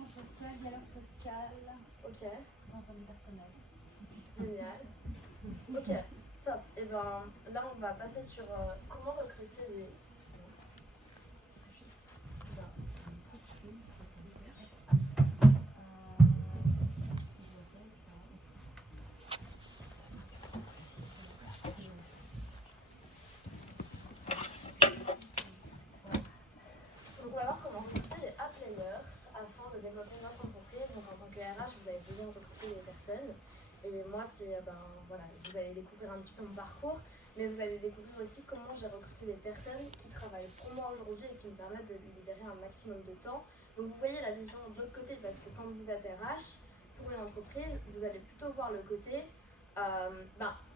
interaction sociale, dialogue social, Ok. autonomie personnelle. Génial. Ok, top. Et ben là, on va passer sur comment recruter les. Donc on va voir comment recruter les A-players afin de développer notre entreprise. Donc en tant que RH, vous avez besoin de recruter des personnes. Et moi, voilà, vous allez découvrir un petit peu mon parcours, mais vous allez découvrir aussi comment j'ai recruté des personnes qui travaillent pour moi aujourd'hui et qui me permettent de libérer un maximum de temps. Donc vous voyez la vision de l'autre côté, parce que quand vous êtes RH, pour une entreprise, vous allez plutôt voir le côté,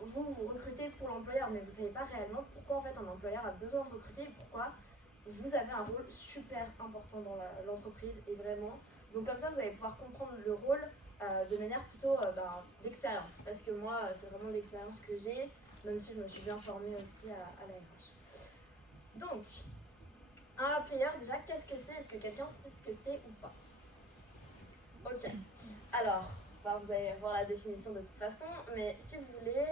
vous recrutez pour l'employeur, mais vous ne savez pas réellement pourquoi en fait un employeur a besoin de recruter, pourquoi vous avez un rôle super important dans l'entreprise et vraiment. Donc comme ça, vous allez pouvoir comprendre le rôle de manière plutôt d'expérience. Parce que moi, c'est vraiment l'expérience que j'ai, même si je me suis bien formée aussi à la RH. Donc, un player, déjà, qu'est-ce que c'est? Est-ce que quelqu'un sait ce que c'est ou pas? Ok. Alors, vous allez voir la définition de toute façon, mais si vous voulez,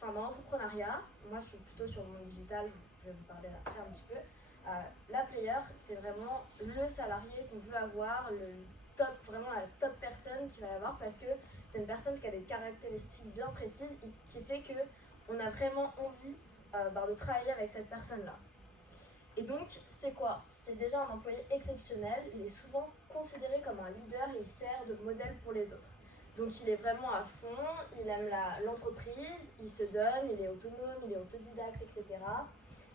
dans l'entrepreneuriat, moi je suis plutôt sur le monde digital, je vais vous parler après un petit peu. La player, c'est vraiment le salarié qu'on veut avoir, le top, vraiment la top personne qu'il va y avoir, parce que c'est une personne qui a des caractéristiques bien précises et qui fait qu'on a vraiment envie de travailler avec cette personne-là. Et donc, c'est quoi? C'est déjà un employé exceptionnel, il est souvent considéré comme un leader et il sert de modèle pour les autres. Donc il est vraiment à fond, il aime l'entreprise, il se donne, il est autonome, il est autodidacte, etc.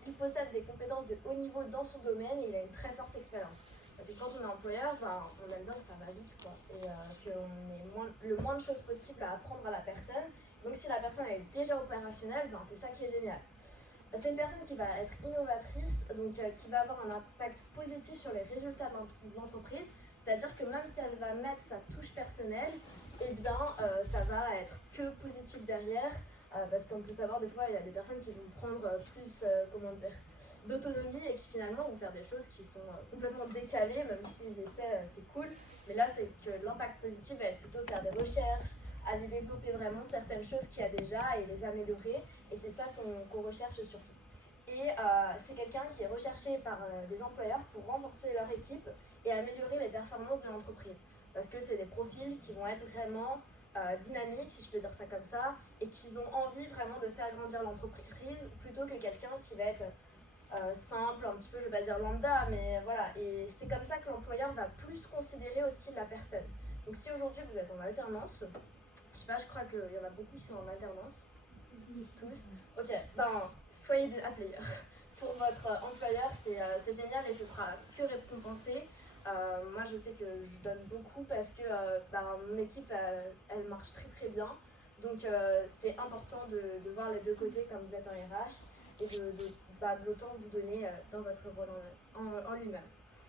Il possède des compétences de haut niveau dans son domaine et il a une très forte expérience. Parce que quand on est employeur, on aime bien que ça va vite, quoi, et qu'on ait le moins de choses possible à apprendre à la personne. Donc si la personne est déjà opérationnelle, c'est ça qui est génial. C'est une personne qui va être innovatrice, donc qui va avoir un impact positif sur les résultats de l'entreprise. C'est-à-dire que même si elle va mettre sa touche personnelle, ça va être que positif derrière. Parce qu'on peut savoir, des fois, il y a des personnes qui vont prendre plus, d'autonomie et qui finalement vont faire des choses qui sont complètement décalées, même s'ils essaient, c'est cool. Mais là, c'est que l'impact positif va être plutôt faire des recherches, aller développer vraiment certaines choses qu'il y a déjà et les améliorer. Et c'est ça qu'on recherche surtout. Et c'est quelqu'un qui est recherché par les employeurs pour renforcer leur équipe et améliorer les performances de l'entreprise. Parce que c'est des profils qui vont être vraiment dynamiques, si je peux dire ça comme ça, et qui ont envie vraiment de faire grandir l'entreprise plutôt que quelqu'un qui va être simple, un petit peu, je ne vais pas dire lambda, mais voilà. Et c'est comme ça que l'employeur va plus considérer aussi la personne. Donc si aujourd'hui vous êtes en alternance, je sais pas, je crois qu'il y en a beaucoup qui sont en alternance. Tous. Ok, soyez des A-players. Pour votre employeur, c'est génial et ce sera que récompensé. Moi, je sais que je donne beaucoup parce que mon équipe, elle marche très très bien. Donc, c'est important de voir les deux côtés quand vous êtes en RH et de l'autant vous donner dans votre rôle en lui-même.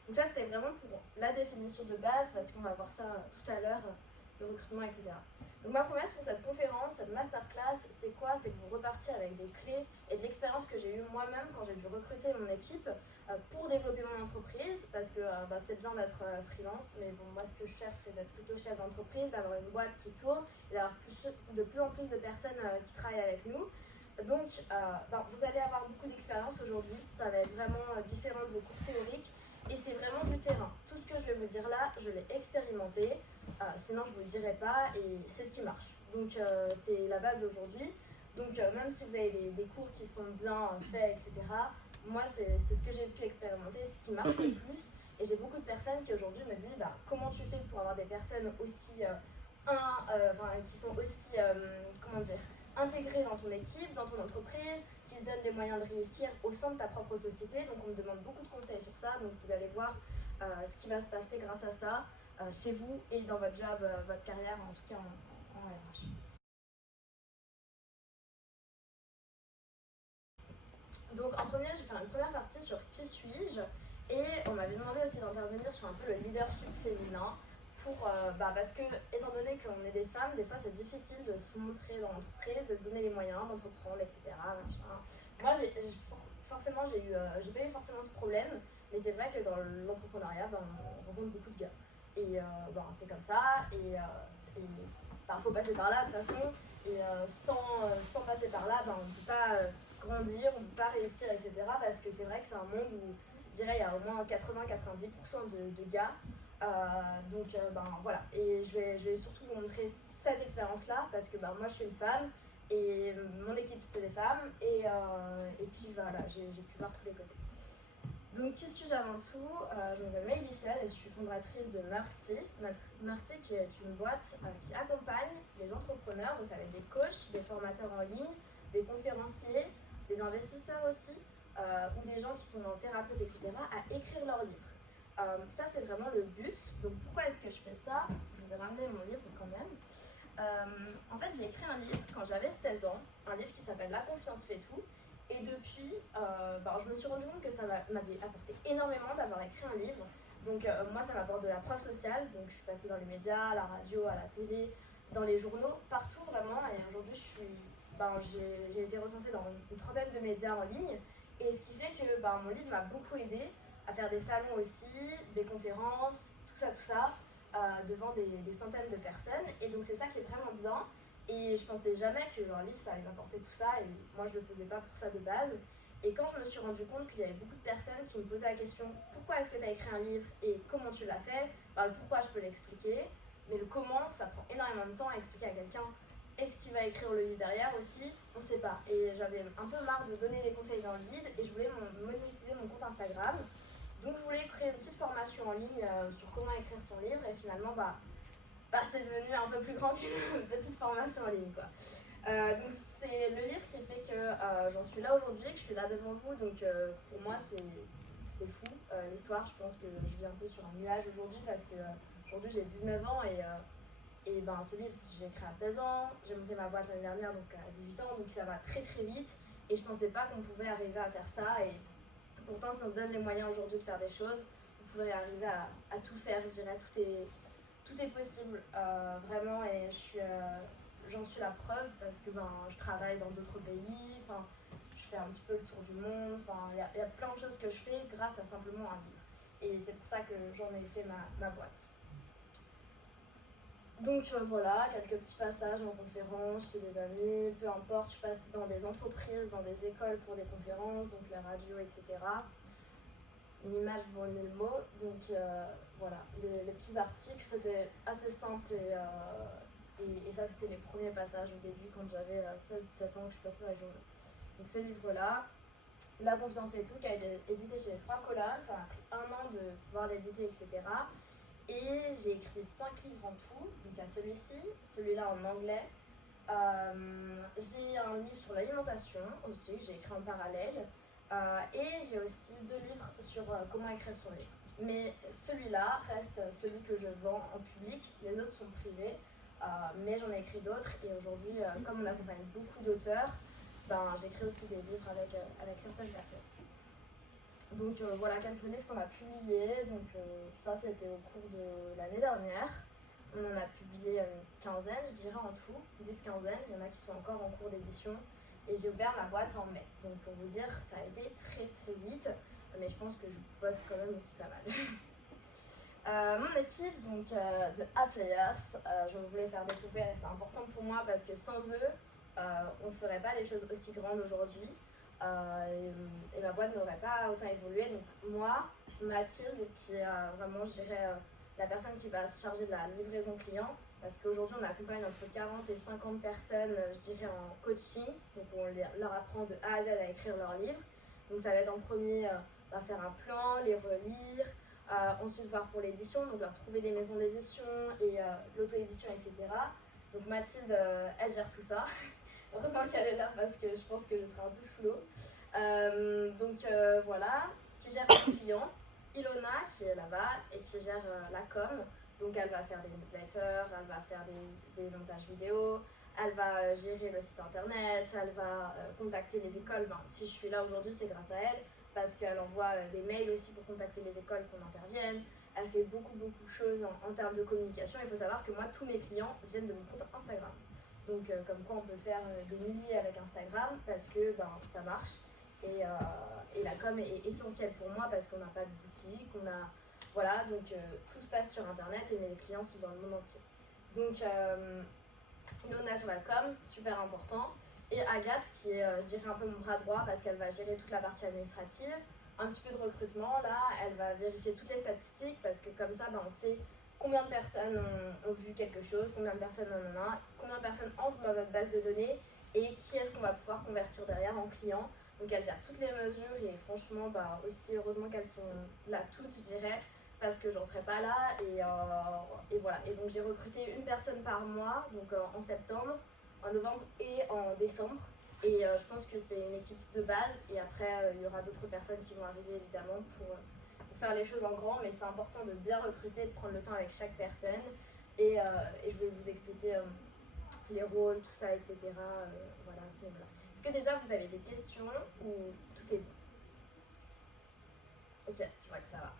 Donc ça, c'était vraiment pour la définition de base parce qu'on va voir ça tout à l'heure, le recrutement, etc. Donc ma promesse pour cette conférence, cette masterclass, c'est quoi? C'est que vous repartiez avec des clés et de l'expérience que j'ai eue moi-même quand j'ai dû recruter mon équipe pour développer mon entreprise, parce que c'est bien d'être freelance, mais bon, moi ce que je cherche c'est d'être plutôt chef d'entreprise, d'avoir une boîte qui tourne et d'avoir de plus en plus de personnes qui travaillent avec nous. Donc vous allez avoir beaucoup d'expérience aujourd'hui, ça va être vraiment différent de vos cours théoriques et c'est vraiment du terrain. Tout ce que je vais vous dire là, je l'ai expérimenté. Sinon je ne vous le dirai pas et c'est ce qui marche. Donc c'est la base d'aujourd'hui. Donc même si vous avez des cours qui sont bien faits, etc., moi c'est ce que j'ai pu expérimenter, ce qui marche le plus. Et j'ai beaucoup de personnes qui aujourd'hui me disent comment tu fais pour avoir des personnes aussi qui sont aussi intégrées dans ton équipe, dans ton entreprise, qui se donnent les moyens de réussir au sein de ta propre société. Donc on me demande beaucoup de conseils sur ça. Donc vous allez voir ce qui va se passer grâce à ça. Chez vous et dans votre job, votre carrière, en tout cas en RH. Donc en premier, je vais faire une première partie sur qui suis-je et on m'avait demandé aussi d'intervenir sur un peu le leadership féminin parce que étant donné qu'on est des femmes, des fois c'est difficile de se montrer dans l'entreprise, de se donner les moyens d'entreprendre, etc. Moi forcément j'ai pas eu forcément ce problème, Mais c'est vrai que dans l'entrepreneuriat, on rencontre beaucoup de gars. Et c'est comme ça. Et faut passer par là de toute façon. Et sans passer par là, on ne peut pas grandir, on ne peut pas réussir, etc. Parce que c'est vrai que c'est un monde où, je dirais, il y a au moins 80-90% de gars. Voilà. Et je vais surtout vous montrer cette expérience-là, parce que moi, je suis une femme, et mon équipe, c'est des femmes. Et puis voilà, j'ai pu voir tous les côtés. Donc, qui suis-je avant tout? Je m'appelle Maëlle Lichel et je suis fondatrice de Mercy. Mercy qui est une boîte qui accompagne les entrepreneurs, donc ça va être des coachs, des formateurs en ligne, des conférenciers, des investisseurs aussi, ou des gens qui sont en thérapeute, etc., à écrire leurs livres. Ça, c'est vraiment le but. Donc, pourquoi est-ce que je fais ça? Je vous ai ramené mon livre quand même. En fait, j'ai écrit un livre quand j'avais 16 ans, un livre qui s'appelle La confiance fait tout. Et depuis, je me suis rendu compte que ça m'avait apporté énormément d'avoir écrit un livre. Donc moi, ça m'apporte de la preuve sociale. Donc je suis passée dans les médias, à la radio, à la télé, dans les journaux, partout vraiment. Et aujourd'hui, j'ai été recensée dans une trentaine de médias en ligne. Et ce qui fait que mon livre m'a beaucoup aidée à faire des salons aussi, des conférences, tout ça, devant des centaines de personnes. Et donc c'est ça qui est vraiment bien. Et je pensais jamais qu'un livre, ça allait m'apporter tout ça, et moi je le faisais pas pour ça de base. Et quand je me suis rendu compte qu'il y avait beaucoup de personnes qui me posaient la question pourquoi est-ce que tu as écrit un livre et comment tu l'as fait, le pourquoi je peux l'expliquer, mais le comment ça prend énormément de temps à expliquer à quelqu'un. Est-ce qu'il va écrire le livre derrière aussi? On sait pas. Et j'avais un peu marre de donner des conseils dans le vide et je voulais monétiser mon compte Instagram. Donc je voulais créer une petite formation en ligne sur comment écrire son livre, et finalement c'est devenu un peu plus grand qu'une petite formation en ligne, quoi. Donc c'est le livre qui fait que j'en suis là aujourd'hui, que je suis là devant vous. Donc pour moi c'est fou l'histoire. Je pense que je vis un peu sur un nuage aujourd'hui, parce que aujourd'hui j'ai 19 ans et ce livre j'ai écrit à 16 ans. J'ai monté ma boîte l'année dernière, donc à 18 ans, donc ça va très très vite. Et je pensais pas qu'on pouvait arriver à faire ça. Et pourtant, si on se donne les moyens aujourd'hui de faire des choses, on pourrait arriver à tout faire. Je dirais tout est possible, vraiment, et j'en suis la preuve, parce que je travaille dans d'autres pays, je fais un petit peu le tour du monde, il y a plein de choses que je fais grâce à simplement un livre. Et c'est pour ça que j'en ai fait ma boîte. Donc voilà, quelques petits passages en conférence, chez des amis, peu importe, je passe dans des entreprises, dans des écoles pour des conférences, donc la radio, etc. Une image vaut 1000 mots, donc voilà, les petits articles, c'était assez simple, et ça c'était les premiers passages au début quand j'avais 16-17 ans que je passais la journée. Donc ce livre-là, La confiance fait tout, qui a été édité chez les 3 colonnes, ça m'a pris 1 an de pouvoir l'éditer, etc. Et j'ai écrit 5 livres en tout, donc il y a celui-là en anglais. J'ai un livre sur l'alimentation aussi, que j'ai écrit en parallèle. Et j'ai aussi 2 livres sur comment écrire son livre. Mais celui-là reste celui que je vends en public, les autres sont privés, mais j'en ai écrit d'autres. Et aujourd'hui, comme on accompagne beaucoup d'auteurs, j'écris aussi des livres avec certaines personnes. Donc voilà quelques livres qu'on a publiés. Donc ça c'était au cours de l'année dernière. On en a publié une quinzaine, je dirais en tout, 10-15. Il y en a qui sont encore en cours d'édition. Et j'ai ouvert ma boîte en mai. Donc pour vous dire, ça a été très très vite, mais je pense que je bosse quand même aussi pas mal. Mon équipe donc, de A-Players, je voulais faire découvrir, et c'est important pour moi parce que sans eux, on ne ferait pas les choses aussi grandes aujourd'hui. Et ma boîte n'aurait pas autant évolué. Donc moi, Mathilde, qui est vraiment, je dirais, la personne qui va se charger de la livraison client, parce qu'aujourd'hui on accompagne entre 40 et 50 personnes, je dirais, en coaching. Donc on leur apprend de A à Z à écrire leur livre. Donc ça va être en premier faire un plan, les relire, ensuite voir pour l'édition, donc leur trouver des maisons d'édition et l'auto-édition, etc. Donc Mathilde, elle gère tout ça. Heureusement qu'elle est là, parce que je pense que je serai un peu sous l'eau. Voilà, qui gère les clients. Ilona, qui est là-bas et qui gère la com. Donc elle va faire des newsletters, elle va faire des montages vidéo, elle va gérer le site internet, elle va contacter les écoles. Si je suis là aujourd'hui, c'est grâce à elle, parce qu'elle envoie des mails aussi pour contacter les écoles qu'on intervienne. Elle fait beaucoup de choses en termes de communication. Il faut savoir que moi, tous mes clients viennent de mon compte Instagram. Donc comme quoi on peut faire des milliers avec Instagram, parce que ça marche. Et la com est essentielle pour moi parce qu'on n'a pas de boutique, voilà, donc tout se passe sur internet et mes clients sont dans le monde entier. Donc Ilona sur la com, super important. Et Agathe qui est, je dirais, un peu mon bras droit parce qu'elle va gérer toute la partie administrative, un petit peu de recrutement, là, elle va vérifier toutes les statistiques parce que comme ça, on sait combien de personnes ont vu quelque chose, combien de personnes en ont un, combien de personnes entrent dans notre base de données et qui est-ce qu'on va pouvoir convertir derrière en client. Donc elle gère toutes les mesures et franchement, aussi heureusement qu'elles sont là toutes, je dirais, parce que j'en serais pas là. Et voilà. Et donc j'ai recruté une personne par mois, donc en septembre, en novembre et en décembre. Et je pense que c'est une équipe de base. Et après, il y aura d'autres personnes qui vont arriver évidemment pour faire les choses en grand. Mais c'est important de bien recruter, de prendre le temps avec chaque personne. Et je vais vous expliquer les rôles, tout ça, etc. Voilà, à ce niveau-là. Est-ce que déjà vous avez des questions ou tout est bon? Ok, je vois que ça va.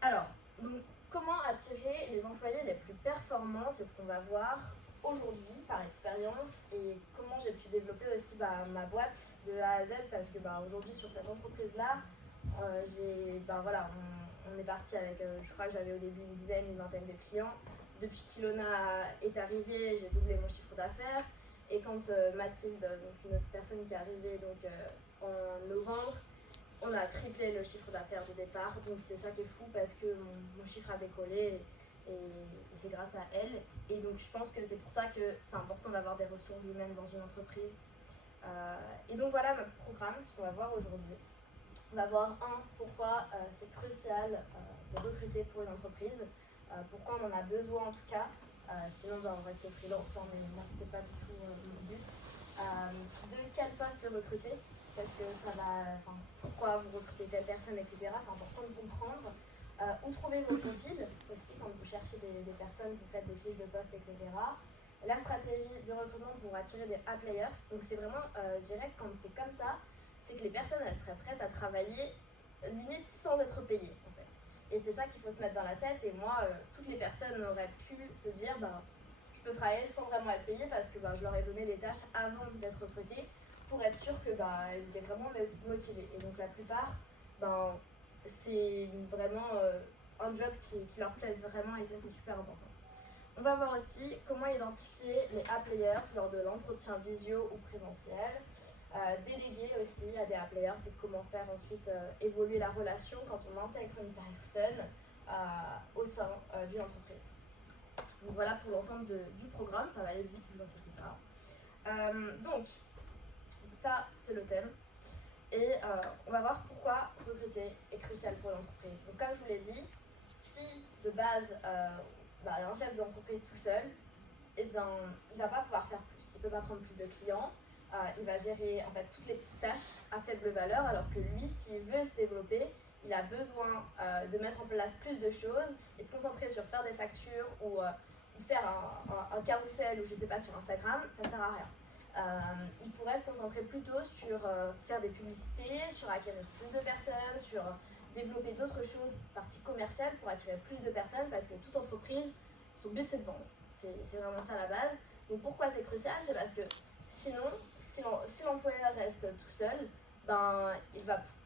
Alors, donc, comment attirer les employés les plus performants, c'est ce qu'on va voir aujourd'hui par expérience et comment j'ai pu développer aussi ma boîte de A à Z parce que aujourd'hui sur cette entreprise-là, on est parti avec, je crois que j'avais au début une dizaine, une vingtaine de clients. Depuis qu'Ilona est arrivée, j'ai doublé mon chiffre d'affaires. Et quand Mathilde, donc une autre personne qui est arrivée en novembre, on a triplé le chiffre d'affaires de départ. Donc c'est ça qui est fou parce que mon chiffre a décollé et c'est grâce à elle. Et donc je pense que c'est pour ça que c'est important d'avoir des ressources humaines dans une entreprise. Et donc voilà notre programme, ce qu'on va voir aujourd'hui. On va voir pourquoi c'est crucial de recruter pour une entreprise, pourquoi on en a besoin en tout cas, sinon on reste freelance, mais moi c'était pas du tout mon but. De quel poste recruter, parce que pourquoi vous recrutez telle personne, etc. C'est important de comprendre. Où trouver vos profils aussi quand vous cherchez des personnes, vous faites des fiches de poste, etc. La stratégie de recrutement pour attirer des A-players, donc c'est vraiment, je dirais, quand c'est comme ça, c'est que les personnes elles seraient prêtes à travailler limite sans être payées en fait. Et c'est ça qu'il faut se mettre dans la tête. Et moi, toutes les personnes auraient pu se dire je peux travailler sans vraiment être payée parce que je leur ai donné des tâches avant d'être recrutée pour être sûre que elles étaient vraiment motivées. Et donc la plupart, c'est vraiment un job qui leur plaise vraiment et ça c'est super important. On va voir aussi comment identifier les A-players lors de l'entretien visio ou présentiel. Déléguer aussi à des A-players, c'est comment faire ensuite évoluer la relation quand on intègre une personne au sein d'une entreprise. Donc voilà pour l'ensemble du programme, ça va aller vite, ne vous inquiétez pas. Donc, ça c'est le thème. Et on va voir pourquoi recruter est crucial pour l'entreprise. Donc comme je vous l'ai dit, si de base un chef d'entreprise tout seul, il ne va pas pouvoir faire plus. Il ne peut pas prendre plus de clients. Il va gérer en fait toutes les petites tâches à faible valeur, alors que lui, s'il veut se développer, il a besoin de mettre en place plus de choses et se concentrer sur faire des factures ou faire un carrousel ou je sais pas sur Instagram, ça sert à rien. Il pourrait se concentrer plutôt sur faire des publicités, sur acquérir plus de personnes, sur développer d'autres choses, partie commerciale pour attirer plus de personnes parce que toute entreprise, son but c'est de vendre. C'est vraiment ça la base. Donc pourquoi c'est crucial? C'est parce que sinon, si l'employeur reste tout seul,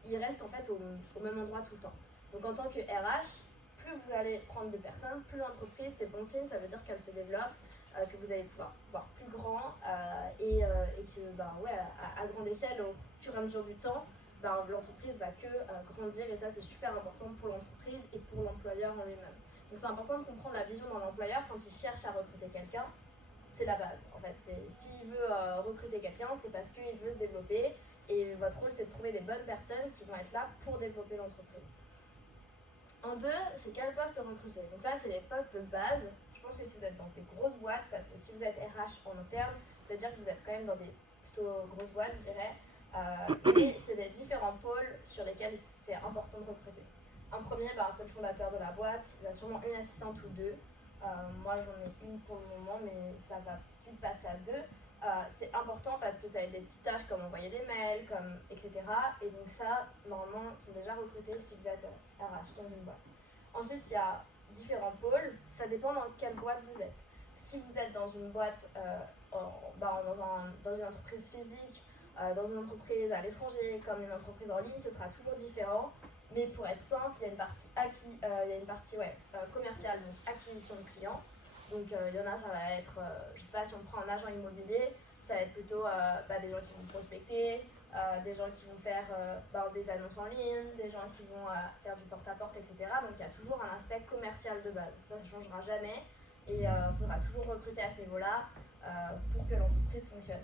il reste en fait au même endroit tout le temps. Donc en tant que RH, plus vous allez prendre de personnes, plus l'entreprise, c'est bon signe, ça veut dire qu'elle se développe, que vous allez pouvoir voir plus grand et que à grande échelle, au fur et à mesure du temps, l'entreprise va que grandir et ça c'est super important pour l'entreprise et pour l'employeur en lui-même. Donc c'est important de comprendre la vision d'un employeur quand il cherche à recruter quelqu'un. C'est la base en fait. S'il veut recruter quelqu'un, c'est parce qu'il veut se développer et votre rôle c'est de trouver des bonnes personnes qui vont être là pour développer l'entreprise. En deux, c'est quel poste recruter. Donc là, c'est les postes de base. Je pense que si vous êtes dans des grosses boîtes, parce que si vous êtes RH en interne, c'est-à-dire que vous êtes quand même dans des plutôt grosses boîtes, je dirais. Et c'est des différents pôles sur lesquels c'est important de recruter. En premier, c'est le fondateur de la boîte. Il a sûrement une assistante ou deux. Moi, j'en ai une pour le moment, mais ça va vite passer à deux. C'est important parce que ça va être des petites tâches comme envoyer des mails, etc. Et donc ça, normalement, sont déjà recrutés si vous êtes RH dans une boîte. Ensuite, il y a différents pôles. Ça dépend dans quelle boîte vous êtes. si vous êtes dans une boîte, dans une entreprise physique, dans une entreprise à l'étranger, comme une entreprise en ligne, ce sera toujours différent. Mais pour être simple, il y a une partie, commerciale, donc acquisition de clients. Donc il y en a, ça va être, je sais pas, si on prend un agent immobilier, ça va être plutôt des gens qui vont prospecter, des gens qui vont faire des annonces en ligne, des gens qui vont faire du porte-à-porte, etc. Donc il y a toujours un aspect commercial de base. Ça ne changera jamais et il faudra toujours recruter à ce niveau-là pour que l'entreprise fonctionne.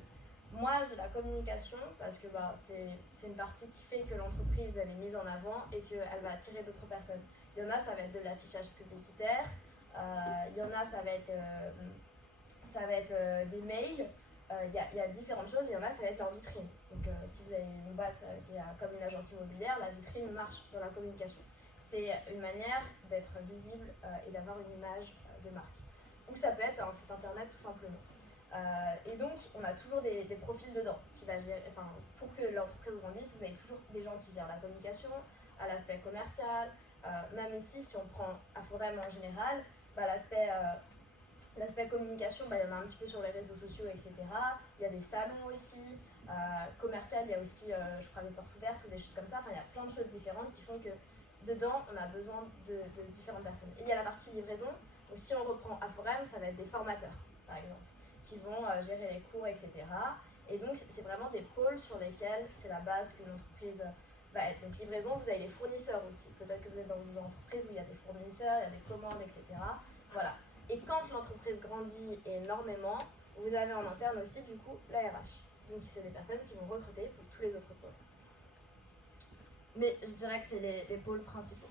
Moi, j'ai la communication parce que c'est une partie qui fait que l'entreprise elle est mise en avant et qu'elle va attirer d'autres personnes. Il y en a, ça va être de l'affichage publicitaire. Il y en a, ça va être des mails. Il y a différentes choses et il y en a, ça va être leur vitrine. Donc, si vous avez une boîte qui est comme une agence immobilière, la vitrine marche dans la communication. C'est une manière d'être visible et d'avoir une image de marque. Ou ça peut être un site internet tout simplement. Et donc, on a toujours des profils dedans qui va gérer, pour que l'entreprise grandisse, vous avez toujours des gens qui gèrent la communication, à l'aspect commercial, même ici, si on prend Aforem en général, l'aspect communication, il y en a un petit peu sur les réseaux sociaux, etc. Il y a des salons aussi, commercial, il y a aussi, je crois, des portes ouvertes ou des choses comme ça. Enfin, il y a plein de choses différentes qui font que dedans, on a besoin de différentes personnes. Et il y a la partie livraison. Donc, si on reprend Aforem, ça va être des formateurs, par exemple, qui vont gérer les cours, etc. Et donc, c'est vraiment des pôles sur lesquels c'est la base qu'une entreprise va être. Donc, livraison, vous avez les fournisseurs aussi. Peut-être que vous êtes dans une entreprise où il y a des fournisseurs, il y a des commandes, etc. Voilà. Et quand l'entreprise grandit énormément, vous avez en interne aussi, du coup, la RH. Donc, c'est des personnes qui vont recruter pour tous les autres pôles. Mais je dirais que c'est les pôles principaux.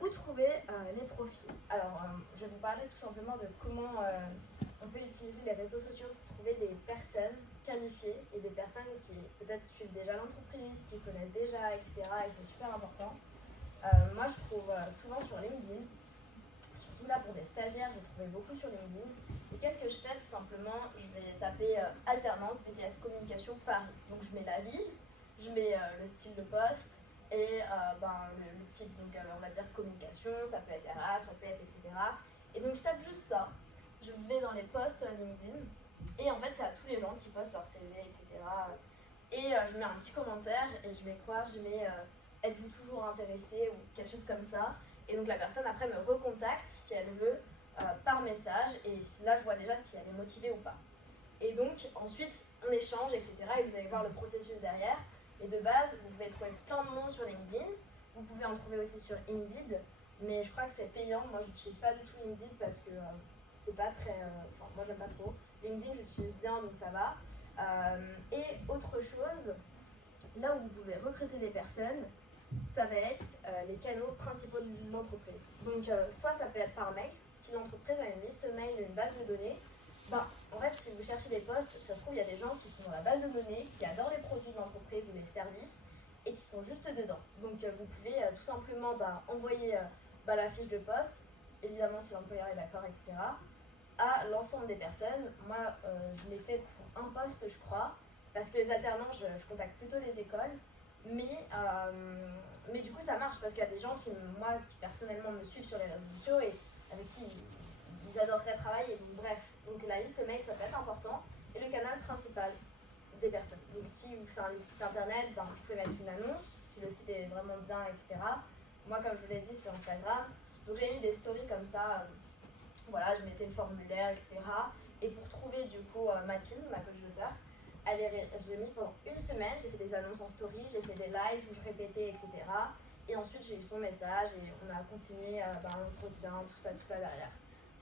Où trouver les profils? Alors, je vais vous parler tout simplement de comment on peut utiliser les réseaux sociaux pour trouver des personnes qualifiées et des personnes qui peut-être suivent déjà l'entreprise, qui connaissent déjà, etc. Et c'est super important. Moi, je trouve souvent sur LinkedIn, surtout là pour des stagiaires, j'ai trouvé beaucoup sur LinkedIn. Et qu'est-ce que je fais? Tout simplement, je vais taper alternance BTS communication Paris. Donc, je mets la ville, je mets le style de poste et le type, donc on va dire communication, ça peut être RH, ça peut être etc. Et donc je tape juste ça, je vais dans les posts LinkedIn et en fait il y a tous les gens qui postent leur CV, etc. Et je mets un petit commentaire et je mets quoi? Je mets êtes-vous toujours intéressé ou quelque chose comme ça. Et donc la personne après me recontacte si elle veut par message et là je vois déjà si elle est motivée ou pas. Et donc ensuite on échange, etc. Et vous allez voir le processus derrière. Et de base, vous pouvez trouver plein de noms sur LinkedIn. Vous pouvez en trouver aussi sur Indeed. Mais je crois que c'est payant. Moi, j'utilise pas du tout Indeed parce que c'est pas très... moi, j'aime pas trop. LinkedIn, j'utilise bien, donc ça va. Et autre chose, là où vous pouvez recruter des personnes, ça va être les canaux principaux de l'entreprise. Donc, soit ça peut être par mail. Si l'entreprise a une liste mail, une base de données, en fait, si vous cherchez des postes, ça se trouve, il y a des gens qui sont dans la base de données, qui adorent les produits de l'entreprise ou les services et qui sont juste dedans. Donc, vous pouvez tout simplement envoyer la fiche de poste, évidemment si l'employeur est d'accord, etc., à l'ensemble des personnes. Moi, je l'ai fait pour un poste, je crois, parce que les alternants, je contacte plutôt les écoles. Mais du coup, ça marche parce qu'il y a des gens qui personnellement me suivent sur les réseaux sociaux et avec qui ils adoreraient travailler. Donc, bref, donc la liste mail, ça peut être important. Et le canal principal des personnes. Donc, si c'est un site internet, vous pouvez mettre une annonce, si le site est vraiment bien, etc. Moi, comme je vous l'ai dit, c'est Instagram. Donc, j'ai mis des stories comme ça. Voilà, je mettais le formulaire, etc. Et pour trouver, du coup, Mathilde, ma coach d'auteur, j'ai mis pendant une semaine, j'ai fait des annonces en story, j'ai fait des lives où je répétais, etc. Et ensuite, j'ai eu son message et on a continué l'entretien, tout ça derrière.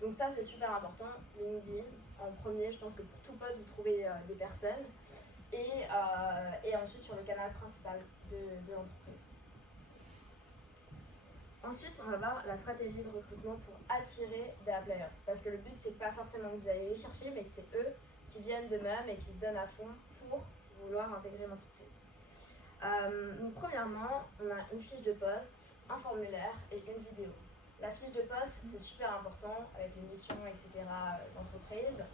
Donc ça, c'est super important. LinkedIn, en premier, je pense que pour tout poste, vous trouvez des personnes. Et ensuite, sur le canal principal de l'entreprise. Ensuite, on va voir la stratégie de recrutement pour attirer des applayers. Parce que le but, c'est pas forcément que vous allez les chercher, mais que c'est eux qui viennent d'eux-mêmes et qui se donnent à fond pour vouloir intégrer l'entreprise. Donc, premièrement, on a une fiche de poste, un formulaire et une vidéo. La fiche de poste, c'est super important avec les missions, etc. d'entreprise.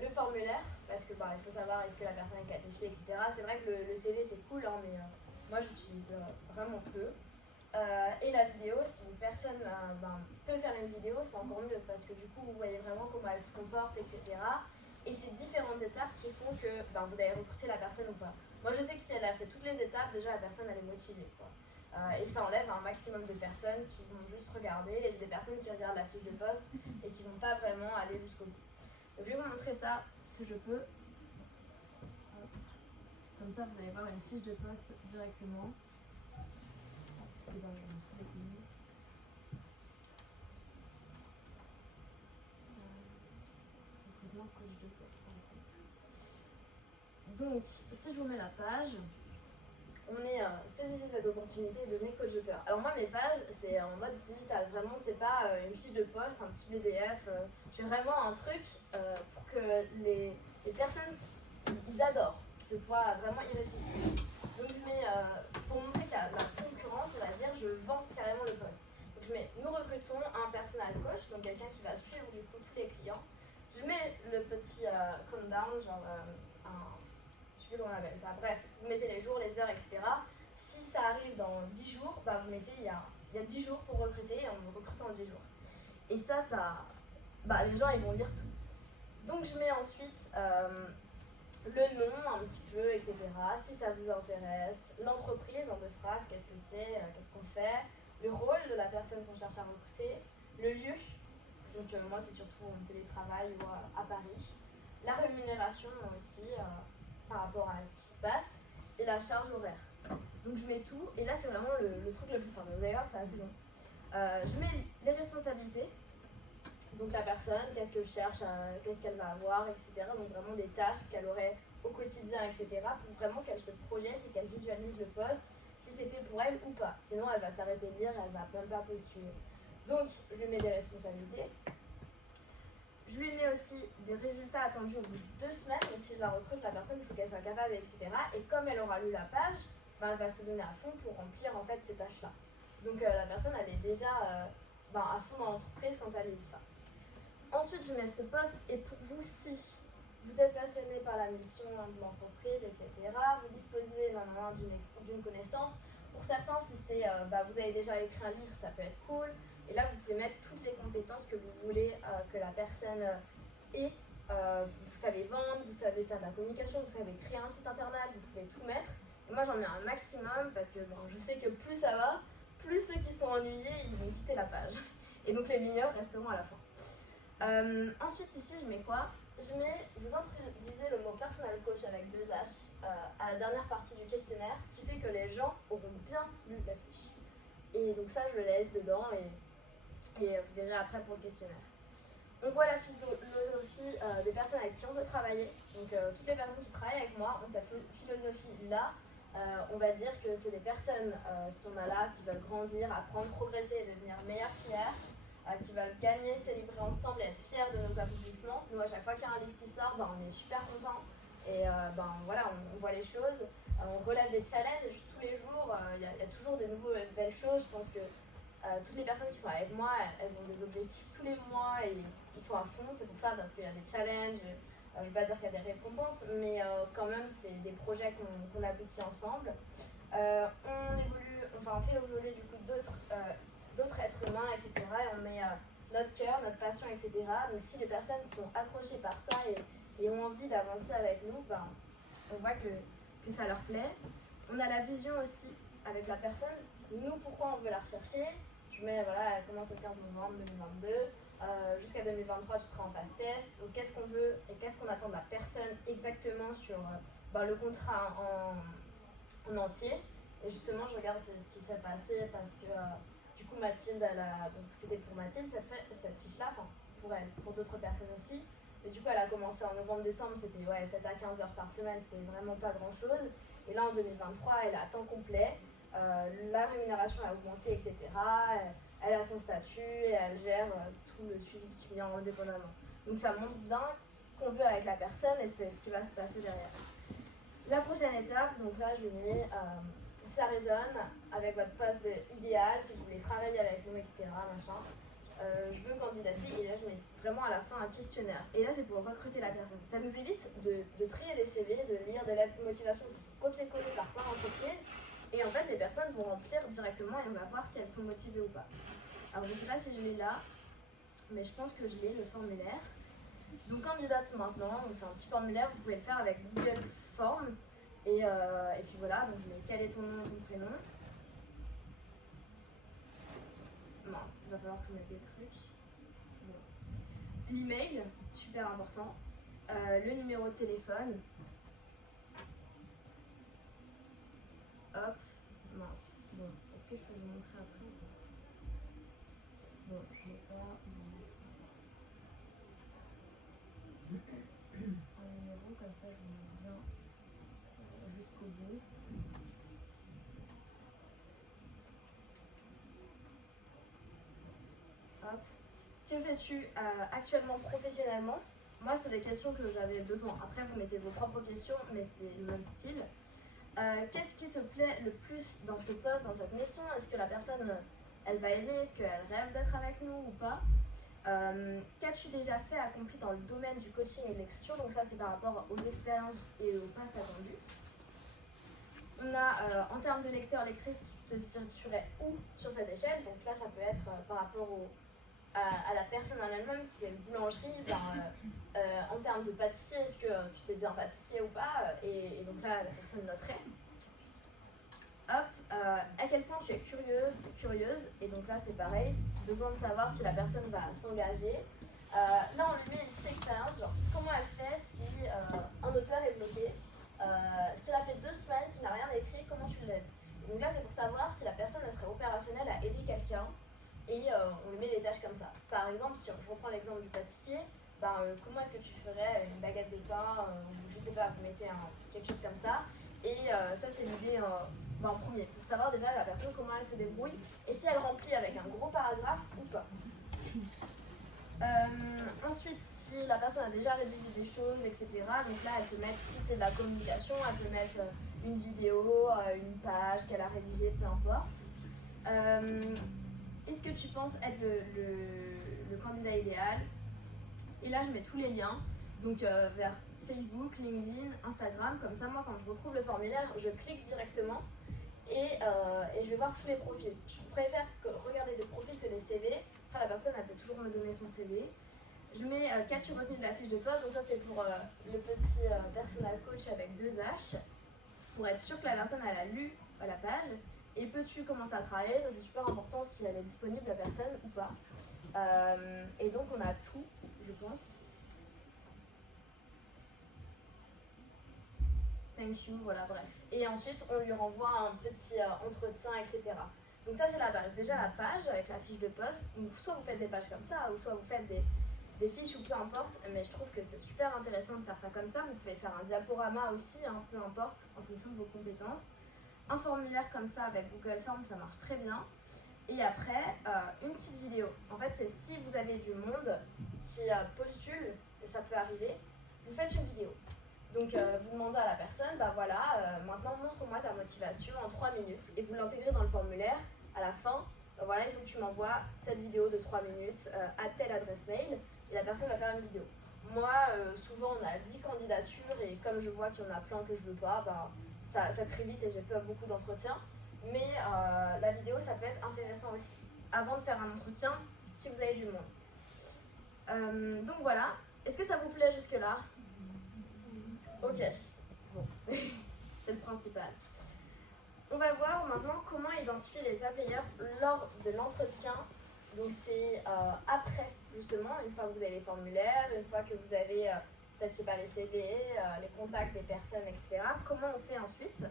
Le formulaire, parce que il faut savoir est-ce que la personne est qualifiée, etc. C'est vrai que le CV, c'est cool, mais moi, j'utilise vraiment peu. Et la vidéo, si une personne peut faire une vidéo, c'est encore mieux parce que du coup, vous voyez vraiment comment elle se comporte, etc. Et c'est différentes étapes qui font que vous allez recruter la personne ou pas. Moi, je sais que si elle a fait toutes les étapes, déjà la personne, elle est motivée, quoi. Et ça enlève un maximum de personnes qui vont juste regarder. Et j'ai des personnes qui regardent la fiche de poste et qui vont pas vraiment aller jusqu'au bout. Donc, je vais vous montrer ça si je peux. Comme ça, vous allez voir une fiche de poste directement. Et ben, je vais montrer les cuisines. Recrutement coach de tête. Donc, si je vous mets la page, on est saisissez cette opportunité et devenez coach d'auteur. Alors moi, mes pages, c'est en mode digital. Vraiment, c'est pas une fiche de poste, un petit PDF. J'ai vraiment un truc pour que les personnes, ils adorent, que ce soit vraiment irrésistible. Donc je mets, pour montrer qu'il y a de la concurrence, on va dire, je vends carrément le poste. Donc je mets, nous recrutons un personal coach, donc quelqu'un qui va suivre du coup tous les clients. Je mets le petit countdown, genre je sais plus comment on appelle ça, bref, vous mettez les jours, les heures, etc. Si ça arrive dans 10 jours, vous mettez il y a 10 jours pour recruter et on recrute en 10 jours. Et ça les gens ils vont lire tout. Donc je mets ensuite le nom un petit peu, etc. Si ça vous intéresse, l'entreprise en 2 phrases, qu'est-ce que c'est, qu'est-ce qu'on fait, le rôle de la personne qu'on cherche à recruter, le lieu, donc moi c'est surtout en télétravail ou à Paris, la rémunération aussi par rapport à ce qui se passe, et la charge horaire. Donc je mets tout, et là c'est vraiment le truc le plus simple, vous allez voir c'est assez long. Je mets les responsabilités, donc la personne, qu'est-ce que je cherche, qu'est-ce qu'elle va avoir, etc. Donc vraiment des tâches qu'elle aurait au quotidien, etc. Pour vraiment qu'elle se projette et qu'elle visualise le poste, si c'est fait pour elle ou pas. Sinon elle va s'arrêter de lire, elle va même pas postuler. Donc je lui mets des responsabilités. Je lui mets aussi des résultats attendus au bout de 2 semaines. Donc si je la recrute, la personne, il faut qu'elle soit capable, etc. Et comme elle aura lu la page, elle va se donner à fond pour remplir en fait ces tâches-là. Donc la personne elle est déjà à fond dans l'entreprise quand elle lit ça. Ensuite, je mets ce poste et pour vous, si vous êtes passionné par la mission de l'entreprise, etc., vous disposez d'une connaissance. Pour certains, si c'est vous avez déjà écrit un livre, ça peut être cool. Et là, vous pouvez mettre toutes les compétences que vous voulez que la personne ait. Vous savez vendre, vous savez faire de la communication, vous savez créer un site internet, vous pouvez tout mettre. Et moi, j'en mets un maximum parce que je sais que plus ça va, plus ceux qui sont ennuyés, ils vont quitter la page. Et donc les meilleurs resteront à la fin. Ensuite, ici, je mets quoi? Vous introduisez le mot personal coach avec 2 H à la dernière partie du questionnaire, ce qui fait que les gens auront bien lu la fiche. Et donc ça, je le laisse dedans et vous verrez après pour le questionnaire. On voit la philosophie des personnes avec qui on veut travailler. Donc toutes les personnes qui travaillent avec moi ont cette philosophie-là. On va dire que c'est des personnes, si on a là, qui veulent grandir, apprendre, progresser et devenir meilleures qu'hier. Qui veulent gagner, célébrer ensemble et être fiers de nos accomplissements. Nous, à chaque fois qu'il y a un livre qui sort, on est super contents. Et on voit les choses. On relève des challenges tous les jours. Il y a toujours des nouvelles choses. Je pense que toutes les personnes qui sont avec moi, elles ont des objectifs tous les mois et ils sont à fond. C'est pour ça, parce qu'il y a des challenges. Je ne vais pas dire qu'il y a des récompenses, mais quand même, c'est des projets qu'on aboutit ensemble. On fait évoluer du coup d'autres êtres humains, etc. Et on met notre cœur, notre passion, etc. Donc si les personnes sont accrochées par ça et ont envie d'avancer avec nous, on voit que ça leur plaît. On a la vision aussi avec la personne. Nous, pourquoi on veut la rechercher? Je mets, elle commence le 15 novembre 2022. Jusqu'à 2023, tu seras en phase test. Donc qu'est-ce qu'on veut et qu'est-ce qu'on attend de la personne exactement sur le contrat en entier. Et justement, je regarde ce qui s'est passé parce que du coup, Mathilde, donc c'était pour Mathilde cette fiche-là, pour elle, pour d'autres personnes aussi. Et du coup, elle a commencé en novembre-décembre, c'était 7 à 15 heures par semaine, c'était vraiment pas grand-chose. Et là, en 2023, elle est à temps complet. La rémunération a augmenté, etc. Elle a son statut et elle gère tout le suivi client indépendamment. Donc ça montre bien ce qu'on veut avec la personne et c'est ce qui va se passer derrière. La prochaine étape, donc là je mets ça résonne avec votre poste idéal, si vous voulez travailler avec nous, etc. Je veux candidater et là je mets vraiment à la fin un questionnaire. Et là c'est pour recruter la personne. Ça nous évite de trier des CV, de lire des lettres de motivation qui sont copiées-collées par plein d'entreprises. Et en fait, les personnes vont remplir directement et on va voir si elles sont motivées ou pas. Alors, je ne sais pas si je l'ai là, mais je pense que je l'ai, le formulaire. Donc, candidate maintenant, donc c'est un petit formulaire, vous pouvez le faire avec Google Forms. Et puis voilà, donc je mets quel est ton nom et ton prénom. Mince, il va falloir que je mette des trucs. Bon. L'email, super important. Le numéro de téléphone. Hop, mince. Bon, est-ce que je peux vous montrer après? Bon, je vais pas vous mettre un numéro, comme ça je vous mets bien jusqu'au bout. Hop. Que fais-tu actuellement professionnellement? Moi, c'est des questions que j'avais besoin. Après, vous mettez vos propres questions, mais c'est le même style. Qu'est-ce qui te plaît le plus dans ce poste, dans cette mission? Est-ce que la personne, elle va aimer? Est-ce qu'elle rêve d'être avec nous ou pas? Qu'as-tu déjà fait accompli dans le domaine du coaching et de l'écriture? Donc ça, c'est par rapport aux expériences et aux postes attendus. On a, en termes de lecteur, lectrice, tu te situerais où sur cette échelle? Donc là, ça peut être par rapport à la personne en elle-même, si c'est une boulangerie, en termes de pâtissier, est-ce que tu sais bien pâtissier ou pas? Et donc là, la personne noterait. Hop, à quel point tu es curieuse, et donc là c'est pareil, besoin de savoir si la personne va s'engager. Là on lui met une liste d'expérience, genre comment elle fait si un auteur est bloqué, cela fait 2 semaines qu'il n'a rien écrit, comment tu l'aides? Donc là c'est pour savoir si la personne elle serait opérationnelle à aider quelqu'un, et on lui met des tâches comme ça. Par exemple, si je reprends l'exemple du pâtissier, comment est-ce que tu ferais une baguette de pain, ou je sais pas, vous mettez quelque chose comme ça, et ça c'est l'idée en premier, pour savoir déjà la personne comment elle se débrouille et si elle remplit avec un gros paragraphe ou pas. Ensuite, si la personne a déjà rédigé des choses, etc., donc là elle peut mettre, si c'est de la communication, elle peut mettre une vidéo, une page qu'elle a rédigée, peu importe. Est-ce que tu penses être le candidat idéal? Et là je mets tous les liens, donc vers Facebook, LinkedIn, Instagram, comme ça moi quand je retrouve le formulaire, je clique directement et je vais voir tous les profils. Je préfère regarder des profils que des CV. Après la personne elle peut toujours me donner son CV. Je mets qu'as-tu retenu de la fiche de poste, donc ça c'est pour le petit personal coach avec 2 H, pour être sûr que la personne elle a lu la page. Et peux-tu commencer à travailler? Ça c'est super important si elle est disponible la personne ou pas. Et donc on a tout, je pense. Thank you, voilà, bref. Et ensuite, on lui renvoie un petit entretien, etc. Donc ça, c'est la base. Déjà, la page avec la fiche de poste. Donc, soit vous faites des pages comme ça, ou soit vous faites des fiches, ou peu importe. Mais je trouve que c'est super intéressant de faire ça comme ça. Vous pouvez faire un diaporama aussi, peu importe, en fonction de vos compétences. Un formulaire comme ça avec Google Forms, ça marche très bien. Et après, une petite vidéo. En fait, c'est si vous avez du monde qui postule, et ça peut arriver, vous faites une vidéo. Donc vous demandez à la personne, maintenant montre-moi ta motivation en 3 minutes et vous l'intégrez dans le formulaire. À la fin, voilà, il faut que tu m'envoies cette vidéo de 3 minutes à telle adresse mail et la personne va faire une vidéo. Moi, souvent on a 10 candidatures et comme je vois qu'il y en a plein que je veux pas, ça très vite et j'ai pas beaucoup d'entretiens. Mais la vidéo, ça peut être intéressant aussi. Avant de faire un entretien, si vous avez du monde. Donc voilà, est-ce que ça vous plaît jusque-là? Ok, bon, c'est le principal. On va voir maintenant comment identifier les A-players lors de l'entretien. Donc c'est après, justement, une fois que vous avez les formulaires, une fois que vous avez peut-être, je sais pas, les CV, les contacts des personnes, etc. Comment on fait ensuite?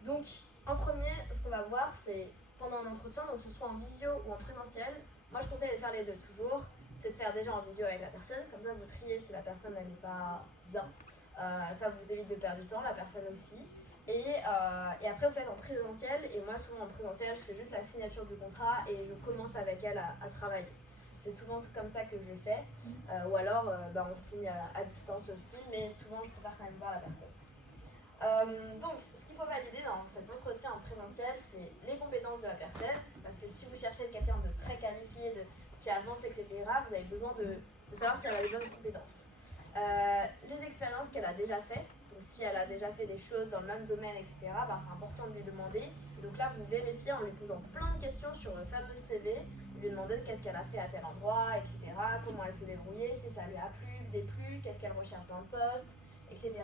Donc, en premier, ce qu'on va voir, c'est pendant un entretien, donc que ce soit en visio ou en présentiel. Moi, je conseille de faire les deux toujours. C'est de faire déjà en visio avec la personne, comme ça vous triez si la personne n'est pas bien. Ça vous évite de perdre du temps, la personne aussi. Et après, vous faites en présentiel. Et moi, souvent en présentiel, je fais juste la signature du contrat et je commence avec elle à travailler. C'est souvent comme ça que je fais. Ou alors, on signe à distance aussi. Mais souvent, je préfère quand même voir la personne. Donc, ce qu'il faut valider dans cet entretien en présentiel, c'est les compétences de la personne. Parce que si vous cherchez quelqu'un de très qualifié, qui avance, etc., vous avez besoin de savoir si elle a les bonnes compétences. Les expériences qu'elle a déjà faites, ou si elle a déjà fait des choses dans le même domaine, etc., bah, c'est important de lui demander. Et donc là, vous vérifiez en lui posant plein de questions sur le fameux CV, lui demander qu'est-ce qu'elle a fait à tel endroit, etc., comment elle s'est débrouillée, si ça lui a plu, déplu, qu'est-ce qu'elle recherche dans le poste, etc.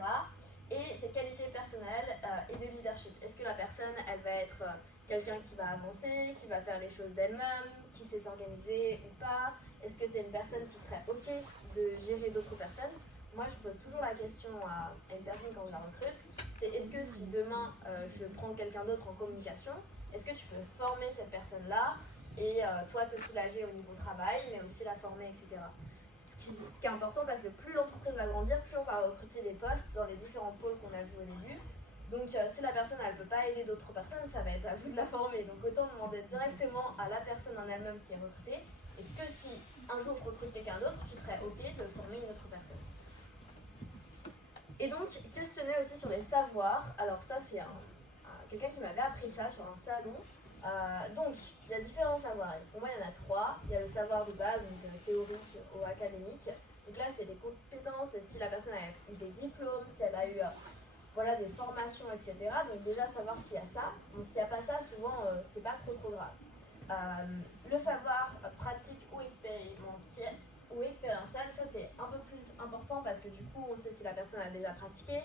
Et ses qualités personnelles et de leadership. Est-ce que la personne, elle va être quelqu'un qui va avancer, qui va faire les choses d'elle-même, qui sait s'organiser ou pas? Est-ce que c'est une personne qui serait OK de gérer d'autres personnes? Moi, je pose toujours la question à une personne quand je la recrute, c'est est-ce que si demain je prends quelqu'un d'autre en communication, est-ce que tu peux former cette personne-là et toi te soulager au niveau travail, mais aussi la former, etc. Ce qui est important parce que plus l'entreprise va grandir, plus on va recruter des postes dans les différents pôles qu'on a vus au début. Donc si la personne elle ne peut pas aider d'autres personnes, ça va être à vous de la former. Donc autant demander directement à la personne en elle-même qui est recrutée, est-ce que si un jour je recrute quelqu'un d'autre, tu serais OK de former une autre personne? Et donc, questionner aussi sur les savoirs. Alors ça, c'est quelqu'un qui m'avait appris ça sur un salon. Donc, il y a différents savoirs. Pour moi, il y en a 3. Il y a le savoir de base, donc théorique ou académique. Donc là, c'est des compétences, si la personne a eu des diplômes, si elle a eu voilà, des formations, etc. Donc déjà, savoir s'il y a ça. Bon, s'il n'y a pas ça, souvent, c'est pas trop grave. Le savoir pratique ou expérientiel, ça c'est un peu plus important parce que du coup on sait si la personne a déjà pratiqué.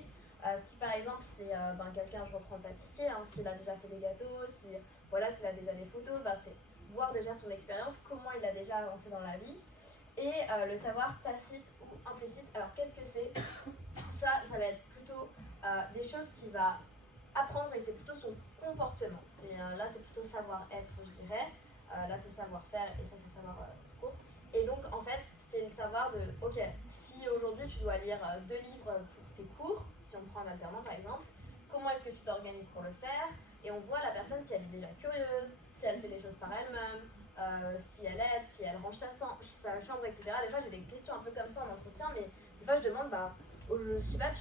Si par exemple c'est quelqu'un, je reprends le pâtissier, hein, s'il a déjà fait des gâteaux, s'il a déjà des photos, c'est voir déjà son expérience, comment il a déjà avancé dans la vie. Et le savoir tacite ou implicite, alors qu'est-ce que c'est? Ça va être plutôt des choses qu'il va apprendre et c'est plutôt son comportement. Là c'est plutôt savoir-être, je dirais. Là c'est savoir-faire et ça c'est savoir tout court. Et donc en fait c'est le savoir de ok, si aujourd'hui tu dois lire 2 livres pour tes cours, si on prend un alternant par exemple, comment est-ce que tu t'organises pour le faire? Et on voit la personne si elle est déjà curieuse, si elle fait les choses par elle-même, si elle aide, si elle range sa chambre, etc. Des fois j'ai des questions un peu comme ça en entretien, mais des fois je demande je sais pas,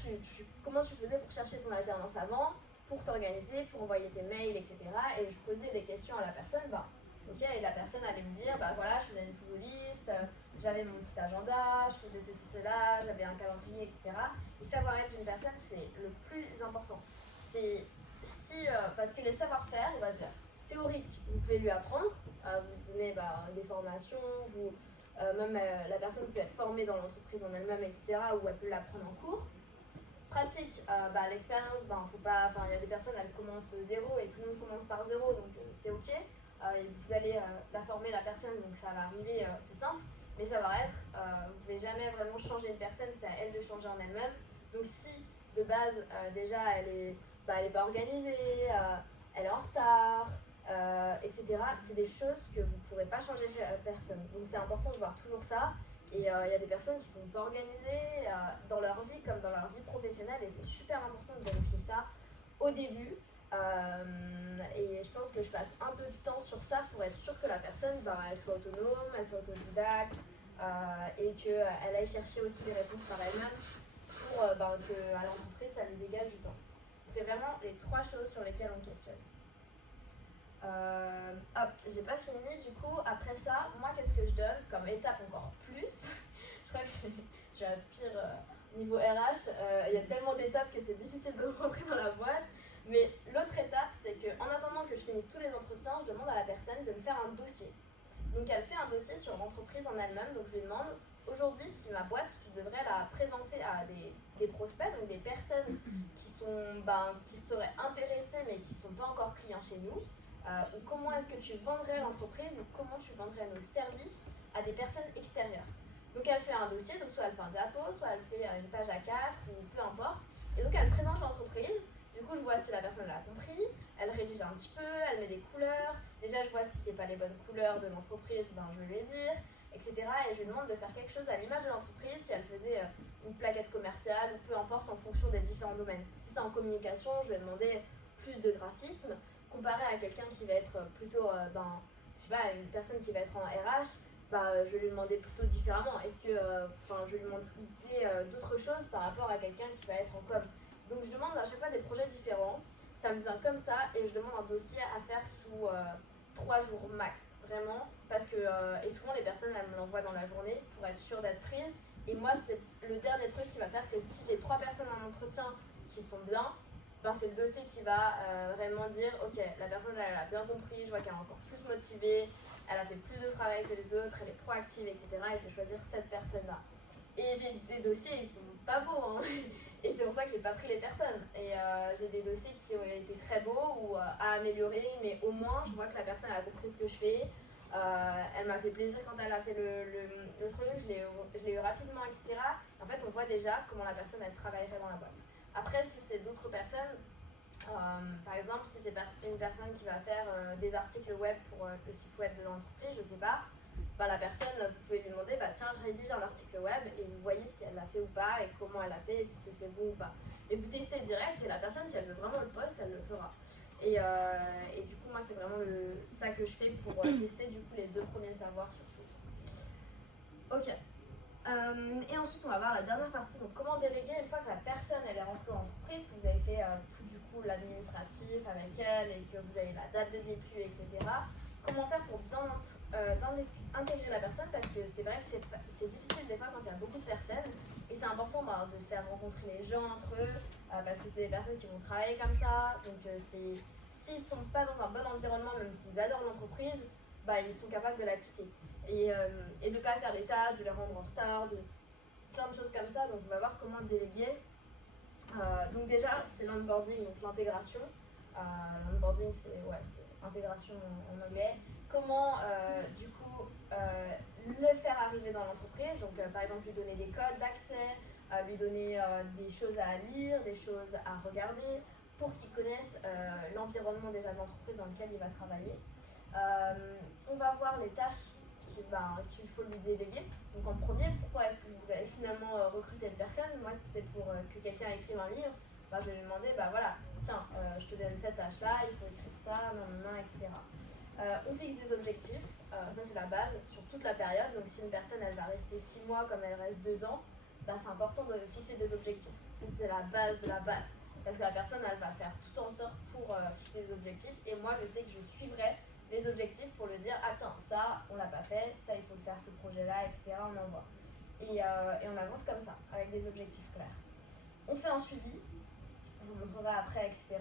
comment tu faisais pour chercher ton alternance avant, pour t'organiser, pour envoyer tes mails, etc. Et je posais des questions à la personne, ok, et la personne allait me dire, voilà, je faisais une to-do list, j'avais mon petit agenda, je faisais ceci, cela, j'avais un calendrier, etc. Et savoir-être d'une personne, c'est le plus important. Parce que les savoir-faire, il va dire, théorique, vous pouvez lui apprendre, vous donner des formations, la personne peut être formée dans l'entreprise en elle-même, etc., ou elle peut l'apprendre en cours. Pratique, l'expérience, il y a des personnes, elles commencent de zéro et tout le monde commence par zéro, donc c'est ok. Vous allez la former la personne, donc ça va arriver, c'est simple. Mais savoir-être, vous ne pouvez jamais vraiment changer une personne, c'est à elle de changer en elle-même. Donc si de base, déjà, elle est pas organisée, elle est en retard, etc., c'est des choses que vous ne pourrez pas changer chez la personne. Donc c'est important de voir toujours ça. Et il y a des personnes qui ne sont pas organisées dans leur vie comme dans leur vie professionnelle et c'est super important de vérifier ça au début. Et je pense que je passe un peu de temps sur ça pour être sûre que la personne elle soit autonome, elle soit autodidacte et qu'elle aille chercher aussi les réponses par elle-même pour qu'à l'entreprise ça lui dégage du temps. C'est vraiment les 3 choses sur lesquelles on questionne. J'ai pas fini du coup. Après ça, moi qu'est-ce que je donne comme étape encore plus? Je crois que j'ai un pire niveau RH. Il y a tellement d'étapes que c'est difficile de rentrer dans la boîte. Mais l'autre étape, c'est qu'en attendant que je finisse tous les entretiens, je demande à la personne de me faire un dossier. Donc elle fait un dossier sur l'entreprise en elle-même. Donc je lui demande, aujourd'hui, si ma boîte, tu devrais la présenter à des prospects, donc des personnes qui seraient intéressées mais qui ne sont pas encore clients chez nous. Ou comment est-ce que tu vendrais l'entreprise ou comment tu vendrais nos services à des personnes extérieures. Donc elle fait un dossier, donc soit elle fait un diapo, soit elle fait une page A4 ou peu importe. Et donc elle présente l'entreprise. Du coup, je vois si la personne l'a compris, elle rédige un petit peu, elle met des couleurs. Déjà, je vois si c'est pas les bonnes couleurs de l'entreprise, je vais lui dire, etc. Et je lui demande de faire quelque chose à l'image de l'entreprise, si elle faisait une plaquette commerciale ou peu importe en fonction des différents domaines. Si c'est en communication, je vais demander plus de graphisme, comparé à quelqu'un qui va être plutôt, une personne qui va être en RH, je vais lui demander plutôt différemment. Est-ce que, je vais lui demander d'autres choses par rapport à quelqu'un qui va être en com. Donc je demande à chaque fois des projets différents, ça me vient comme ça et je demande un dossier à faire sous 3 jours max, vraiment, parce que, et souvent les personnes elles me l'envoient dans la journée pour être sûre d'être prise. Et moi c'est le dernier truc qui va faire que si j'ai 3 personnes en entretien qui sont bien, ben c'est le dossier qui va vraiment dire ok, la personne elle a bien compris, je vois qu'elle est encore plus motivée, elle a fait plus de travail que les autres, elle est proactive, etc. Et je vais choisir cette personne-là. Et j'ai des dossiers, ils sont pas beaux, hein. Et c'est pour ça que j'ai pas pris les personnes. Et j'ai des dossiers qui ont été très beaux ou à améliorer, mais au moins je vois que la personne a compris ce que je fais. Elle m'a fait plaisir quand elle a fait le truc, je l'ai eu rapidement, etc. En fait, on voit déjà comment la personne elle travaillerait dans la boîte. Après, si c'est d'autres personnes, par exemple, si c'est une personne qui va faire des articles web pour le site web de l'entreprise, je sais pas, bah, la personne, vous pouvez lui demander, bah, tiens, rédige un article web et vous voyez si elle l'a fait ou pas et comment elle l'a fait et si c'est bon ou pas. Et vous testez direct et la personne, si elle veut vraiment le poste, elle le fera. Et du coup, moi, c'est vraiment ça que je fais pour tester du coup les 2 premiers savoirs surtout. Ok. Et ensuite, on va voir la dernière partie. Donc, comment déléguer une fois que la personne elle est rentrée dans l'entreprise, que vous avez fait tout du coup l'administratif avec elle et que vous avez la date de début, etc. Comment faire pour bien intégrer la personne, parce que c'est vrai que c'est difficile des fois quand il y a beaucoup de personnes et c'est important de faire rencontrer les gens entre eux parce que c'est des personnes qui vont travailler comme ça, donc s'ils ne sont pas dans un bon environnement, même s'ils adorent l'entreprise, bah, ils sont capables de la quitter et de ne pas faire les tâches, de les rendre en retard, de plein de choses comme ça. Donc on va voir comment déléguer. Donc déjà c'est l'onboarding, donc l'intégration. L'onboarding c'est intégration en anglais. Comment du coup le faire arriver dans l'entreprise, donc par exemple lui donner des codes d'accès, lui donner des choses à lire, des choses à regarder pour qu'il connaisse l'environnement déjà de l'entreprise dans lequel il va travailler. On va voir les tâches qu'il faut lui déléguer. Donc en premier, pourquoi est-ce que vous avez finalement recruté une personne? Moi, si c'est pour que quelqu'un écrive un livre, je vais lui demander, voilà, tiens, je te donne cette tâche-là, il faut écrire ça, etc. On fixe des objectifs, ça c'est la base sur toute la période. Donc si une personne elle va rester 6 mois comme elle reste 2 ans, c'est important de fixer des objectifs. Ça c'est la base de la base. Parce que la personne elle va faire tout en sorte pour fixer des objectifs. Et moi je sais que je suivrai les objectifs pour le dire, ah tiens, ça on l'a pas fait, ça il faut le faire ce projet-là, etc. On envoie. Et on avance comme ça, avec des objectifs clairs. On fait un suivi, je vous montrerai après, etc.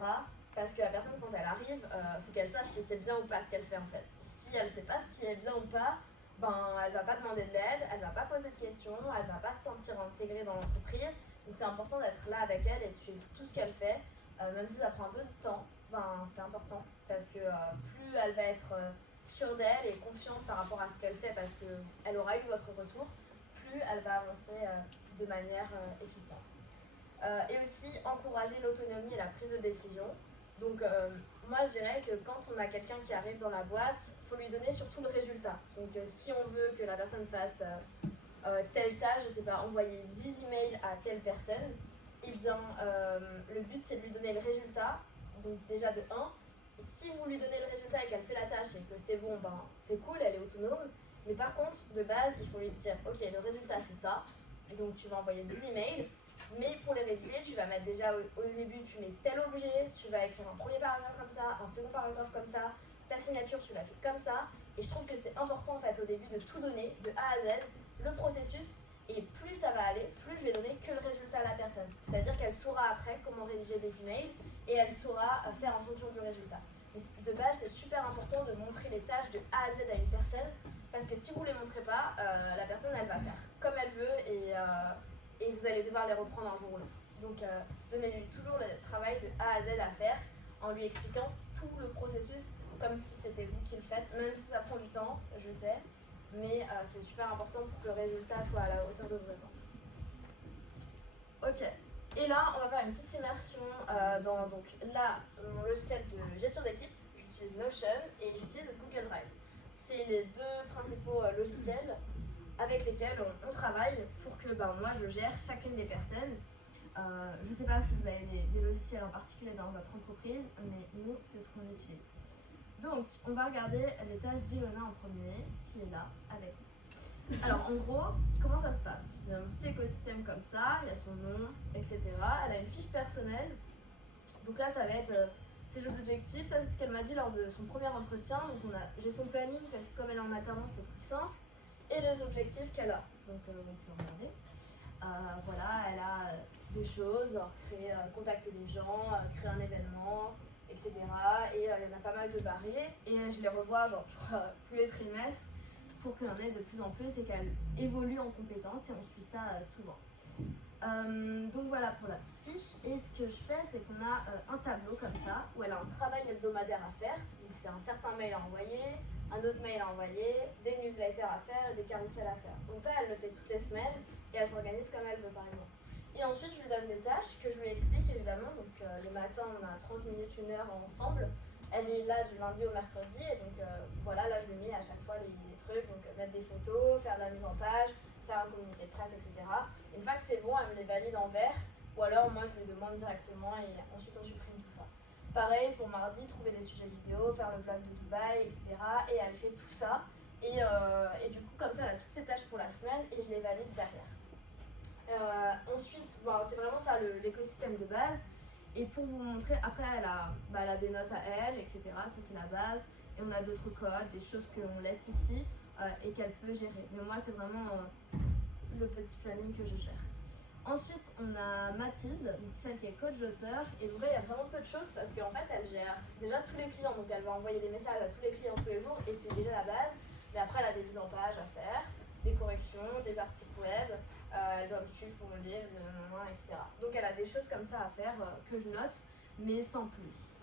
Parce que la personne, quand elle arrive, faut qu'elle sache si c'est bien ou pas ce qu'elle fait en fait. Si elle sait pas ce qui est bien ou pas, elle va pas demander de l'aide, elle va pas poser de questions, elle va pas se sentir intégrée dans l'entreprise. Donc c'est important d'être là avec elle et de suivre tout ce qu'elle fait, même si ça prend un peu de temps. C'est important parce que plus elle va être sûre d'elle et confiante par rapport à ce qu'elle fait, parce qu'elle aura eu votre retour, plus elle va avancer de manière efficiente. Et aussi encourager l'autonomie et la prise de décision. Donc moi je dirais que quand on a quelqu'un qui arrive dans la boîte, il faut lui donner surtout le résultat. Donc si on veut que la personne fasse telle tâche, je sais pas, envoyer 10 emails à telle personne, et bien le but c'est de lui donner le résultat. Donc déjà de 1, si vous lui donnez le résultat et qu'elle fait la tâche et que c'est bon, c'est cool, elle est autonome. Mais par contre, de base, il faut lui dire, ok, le résultat c'est ça, et donc tu vas envoyer 10 emails. Mais pour les rédiger, tu vas mettre déjà au début, tu mets tel objet, tu vas écrire un premier paragraphe comme ça, un second paragraphe comme ça, ta signature tu la fais comme ça. Et je trouve que c'est important en fait au début de tout donner, de A à Z, le processus. Et plus ça va aller, plus je vais donner que le résultat à la personne. C'est-à-dire qu'elle saura après comment rédiger des emails et elle saura faire en fonction du résultat. Mais de base, c'est super important de montrer les tâches de A à Z à une personne, parce que si vous ne les montrez pas, la personne elle va faire comme elle veut et vous allez devoir les reprendre un jour ou l'autre. Donc donnez-lui toujours le travail de A à Z à faire en lui expliquant tout le processus comme si c'était vous qui le faites, même si ça prend du temps, je sais, mais c'est super important pour que le résultat soit à la hauteur de vos attentes. Ok, et là on va faire une petite immersion dans mon logiciel de gestion d'équipe. J'utilise Notion et j'utilise Google Drive. C'est les 2 principaux logiciels avec lesquels on travaille pour que moi je gère chacune des personnes. Je ne sais pas si vous avez des logiciels en particulier dans votre entreprise, mais nous c'est ce qu'on utilise. Donc on va regarder les tâches d'Ilona en premier, qui est là avec nous. Alors en gros, comment ça se passe? Il y a un petit écosystème comme ça, il y a son nom, etc. Elle a une fiche personnelle. Donc là ça va être ses objectifs, ça c'est ce qu'elle m'a dit lors de son premier entretien. Donc j'ai son planning parce que comme elle est en alternance c'est plus simple. Et les objectifs qu'elle a. Donc on peut regarder. Voilà, elle a des choses, genre contacter les gens, créer un événement, etc. Et il y en a pas mal de barrés. Et je les revois, genre, je crois, tous les trimestres pour qu'il y en ait de plus en plus et qu'elle évolue en compétences et on suit ça souvent. Donc voilà pour la petite fiche. Et ce que je fais, c'est qu'on a un tableau comme ça où elle a un travail hebdomadaire à faire. Donc c'est un certain mail à envoyer, un autre mail à envoyer, des newsletters à faire et des carousels à faire. Donc ça, elle le fait toutes les semaines et elle s'organise comme elle veut par exemple. Et ensuite, je lui donne des tâches que je lui explique évidemment. Donc le matin, on a 30 minutes, 1 heure ensemble. Elle est là du lundi au mercredi et donc voilà, là je lui mets à chaque fois les trucs, donc mettre des photos, faire de la mise en page, faire un communiqué de presse, etc. Une fois que c'est bon, elle me les valide en vert ou alors moi je lui demande directement et ensuite on supprime tout ça. Pareil pour mardi, trouver des sujets vidéo, faire le vlog de Dubaï, etc. Et elle fait tout ça et du coup comme ça elle a toutes ses tâches pour la semaine et je les valide derrière. Ensuite, bon, c'est vraiment ça l'écosystème de base. Et pour vous montrer, après elle a des notes à elle, etc. Ça c'est la base. Et on a d'autres codes, des choses qu'on laisse ici et qu'elle peut gérer. Mais moi c'est vraiment le petit planning que je gère. Ensuite on a Mathilde, celle qui est coach d'auteur. Et donc là il y a vraiment peu de choses parce qu'en fait elle gère déjà tous les clients. Donc elle va envoyer des messages à tous les clients tous les jours et c'est déjà la base. Mais après elle a des mises en page à faire, des corrections, des articles web. Elle doit me suivre pour me lire, etc. Donc elle a des choses comme ça à faire que je note, mais sans plus,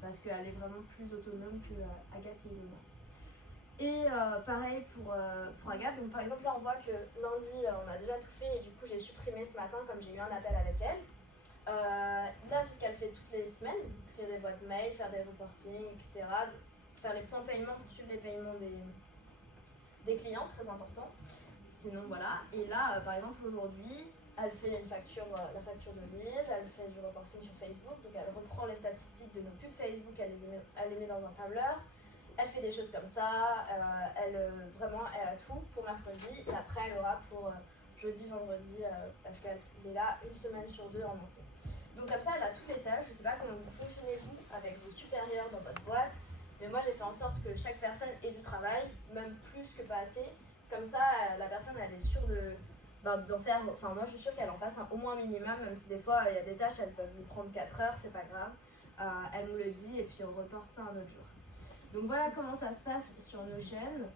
parce qu'elle est vraiment plus autonome que Agathe et Ilona. Et pareil pour Agathe, donc par exemple là on voit que lundi on a déjà tout fait et du coup j'ai supprimé ce matin comme j'ai eu un appel avec elle. Là c'est ce qu'elle fait toutes les semaines, créer des boîtes mail, faire des reportings, etc. Faire les points paiement pour suivre les paiements des clients, très important. Sinon voilà, et là par exemple aujourd'hui, elle fait la facture de Liège, elle fait du reporting sur Facebook, donc elle reprend les statistiques de nos pubs Facebook, elle les met dans un tableur, elle fait des choses comme ça, elle a tout pour mercredi, et après elle aura pour jeudi, vendredi, parce qu'elle est là 1 semaine sur 2 en entier. Donc comme ça elle a toutes les tâches, je sais pas comment vous fonctionnez vous avec vos supérieurs dans votre boîte, mais moi j'ai fait en sorte que chaque personne ait du travail, même plus que pas assez. Comme ça, la personne, elle est sûre d'en faire, enfin moi je suis sûre qu'elle en fasse au moins un minimum, même si des fois il y a des tâches, elles peuvent lui prendre 4 heures, c'est pas grave. Elle nous le dit et puis on reporte ça un autre jour. Donc voilà comment ça se passe sur nos chaînes.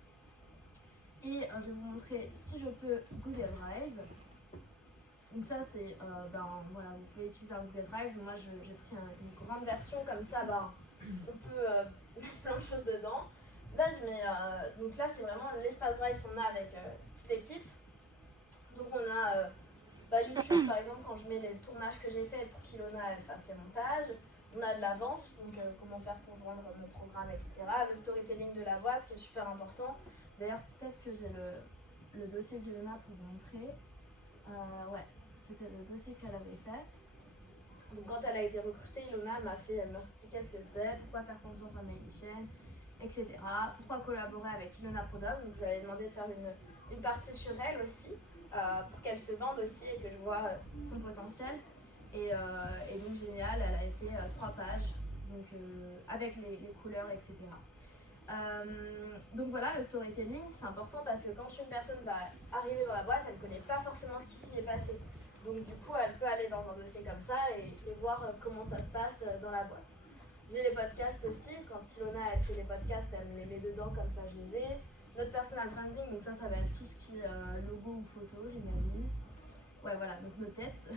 Et je vais vous montrer, si je peux, Google Drive. Donc ça c'est, voilà, vous pouvez utiliser un Google Drive. Moi j'ai pris une grande version, comme ça on peut mettre plein de choses dedans. Là, donc là, c'est vraiment l'espace Drive qu'on a avec toute l'équipe. Donc on a YouTube, par exemple, quand je mets les tournages que j'ai fait pour qu'Ilona elle fasse les montages. On a de la vente, donc comment faire pour vendre nos programmes, etc. Le storytelling de la boîte, qui est super important. D'ailleurs, peut-être que j'ai le dossier d'Ilona pour vous montrer. Ouais, c'était le dossier qu'elle avait fait. Donc quand elle a été recrutée, Ilona elle m'a expliqué ce que c'est, pourquoi faire confiance à Mélichène, etc. Pourquoi collaborer avec Ilona Prodom. Donc je lui avais demandé de faire une partie sur elle aussi, pour qu'elle se vende aussi et que je vois son potentiel. Et donc génial, elle avait fait 3 pages, donc, avec les couleurs, etc. Donc voilà, le storytelling, c'est important parce que quand une personne va arriver dans la boîte, elle ne connaît pas forcément ce qui s'y est passé. Donc du coup, elle peut aller dans un dossier comme ça et voir comment ça se passe dans la boîte. J'ai les podcasts aussi, quand Ilona elle fait les podcasts, elle me les met dedans, comme ça je les ai. Notre personal branding, donc ça va être tout ce qui est logo ou photo, j'imagine. Ouais, voilà, donc nos têtes.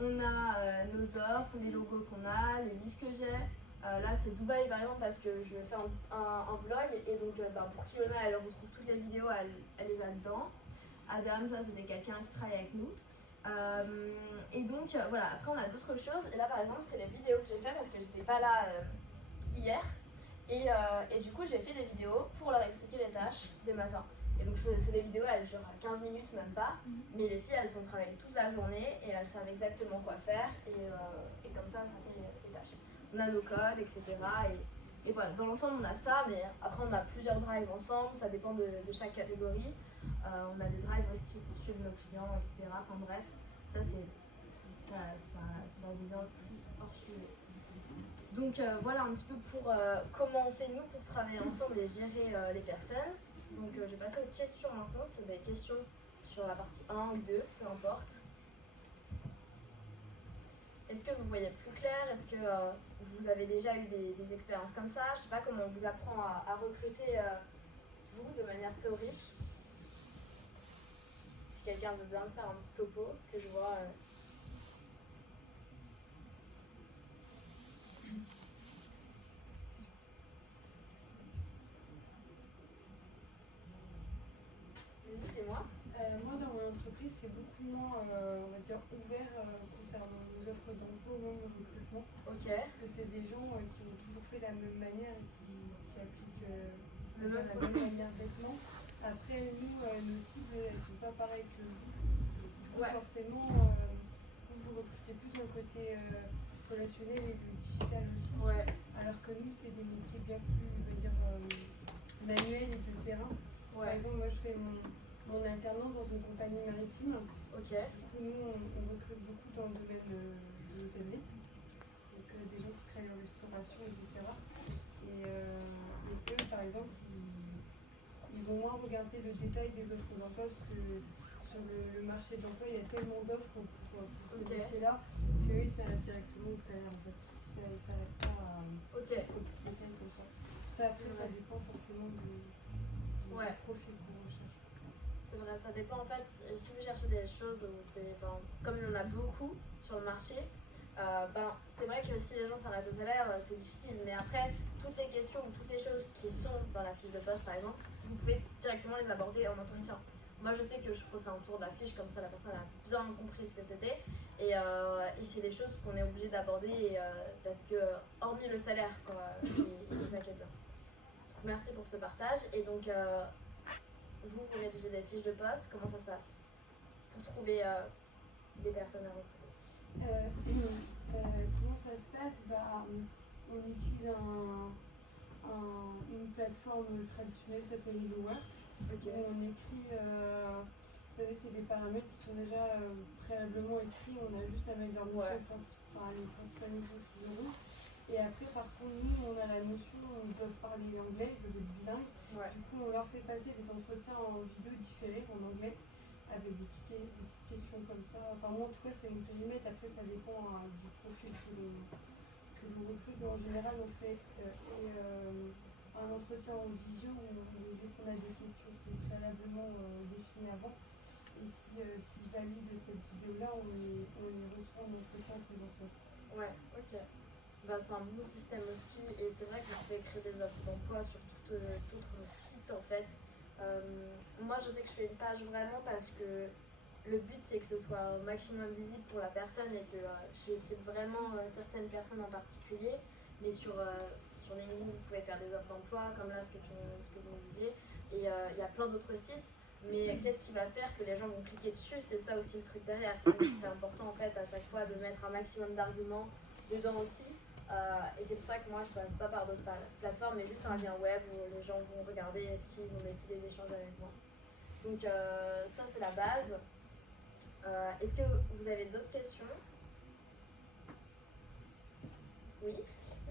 On a nos offres, les logos qu'on a, les livres que j'ai. Là, c'est Dubaï par exemple, parce que je vais faire un vlog et donc pour qu'Ilona elle retrouve toutes les vidéos, elle les a dedans. Adam, ça c'était quelqu'un qui travaille avec nous. Et donc voilà, après on a d'autres choses. Et là par exemple, c'est les vidéos que j'ai fait parce que j'étais pas là hier. Et du coup, j'ai fait des vidéos pour leur expliquer les tâches des matins. Et donc, c'est des vidéos, elles durent 15 minutes, même pas. Mais les filles, elles ont travaillé toute la journée et elles savent exactement quoi faire. Et comme ça fait les tâches. On a nos codes, etc. Et voilà, dans l'ensemble, on a ça. Mais après, on a plusieurs drives ensemble. Ça dépend de chaque catégorie. On a des drives aussi pour suivre nos clients, etc. Enfin bref, ça devient plus hors sujet. Donc voilà un petit peu pour comment on fait nous pour travailler ensemble et gérer les personnes. Donc je vais passer aux questions maintenant, c'est des questions sur la partie 1 ou 2, peu importe. Est-ce que vous voyez plus clair? Est-ce que vous avez déjà eu des expériences comme ça? Je ne sais pas comment on vous apprend à recruter, vous, de manière théorique. Si quelqu'un veut bien me faire un petit topo, que je vois... Dis-moi. Moi, dans mon entreprise, c'est beaucoup moins, on va dire, ouvert concernant nos offres d'emploi ou même le recrutement. Ok. Parce que c'est des gens qui ont toujours fait la même manière et qui appliquent Le même la même manière d'être. Après, nous, nos cibles, elles ne sont pas pareilles que vous. Du coup, forcément, vous recrutez plus dans le côté relationnel et le digital aussi. Ouais. Alors que nous, c'est des métiers bien plus, on va dire, manuels et de terrain. Ouais. Par exemple, moi, je fais mon alternance dans une compagnie maritime. Ok. Du coup, nous, on recrute beaucoup dans le domaine de l'hôtellerie. Donc, des gens qui travaillent en restauration, etc. Et eux, par exemple, ils vont moins regarder le détail des offres d'emploi parce que sur le marché de l'emploi, il y a tellement d'offres pour ces métiers-là qu'eux, ils s'arrêtent directement au salaire, en fait. Ils ne s'arrêtent pas au petit détail comme ça. Ça, après, ça dépend forcément du profil qu'on recherche. C'est vrai, ça dépend en fait. Si vous cherchez des choses où comme il y en a beaucoup sur le marché, c'est vrai que si les gens s'arrêtent au salaire, c'est difficile. Mais après, toutes les questions ou toutes les choses qui sont dans la fiche de poste, par exemple, vous pouvez directement les aborder en entretien. Moi, je sais que je refais un tour de la fiche, comme ça la personne a bien compris ce que c'était. Et c'est des choses qu'on est obligé d'aborder parce que, hormis le salaire, c'est ça qui est bien. Donc, merci pour ce partage. Et donc, vous rédigez des fiches de poste, comment ça se passe pour trouver des personnes à recruter? Comment ça se passe? On utilise une plateforme traditionnelle qui s'appelle HelloWork. Okay. On écrit, vous savez, c'est des paramètres qui sont déjà préalablement écrits, on a juste à mettre leur mission les principales missions qu'ils auront. Et après, par contre, nous, on a la notion, ils doivent parler anglais, ils doivent être bilingues. Ouais. Du coup, on leur fait passer des entretiens en vidéo différés en anglais, avec des petites questions comme ça. Enfin, moi, en tout cas, c'est une périmètre. Après, ça dépend du profil que l'on recrute. Mais en général, on fait un entretien en visio où dès qu'on a des questions, c'est préalablement défini avant. Et s'ils valident cette vidéo-là, on les reçoit en entretien en présentiel. Ouais, ok. C'est un bon système aussi. Et c'est vrai que vous pouvez créer des offres d'emploi sur d'autres sites en fait. Moi, je sais que je fais une page vraiment parce que le but c'est que ce soit au maximum visible pour la personne et que je cite vraiment certaines personnes en particulier. Mais sur LinkedIn, vous pouvez faire des offres d'emploi comme là ce que vous me disiez. Et il y a plein d'autres sites. Mais qu'est-ce qui va faire que les gens vont cliquer dessus? C'est ça aussi le truc derrière. C'est important en fait à chaque fois de mettre un maximum d'arguments dedans aussi. Et c'est pour ça que moi je passe pas par d'autres plateformes, mais juste un lien web où les gens vont regarder s'ils ont décidé d'échanger avec moi. Donc ça c'est la base. Est-ce que vous avez d'autres questions? Oui.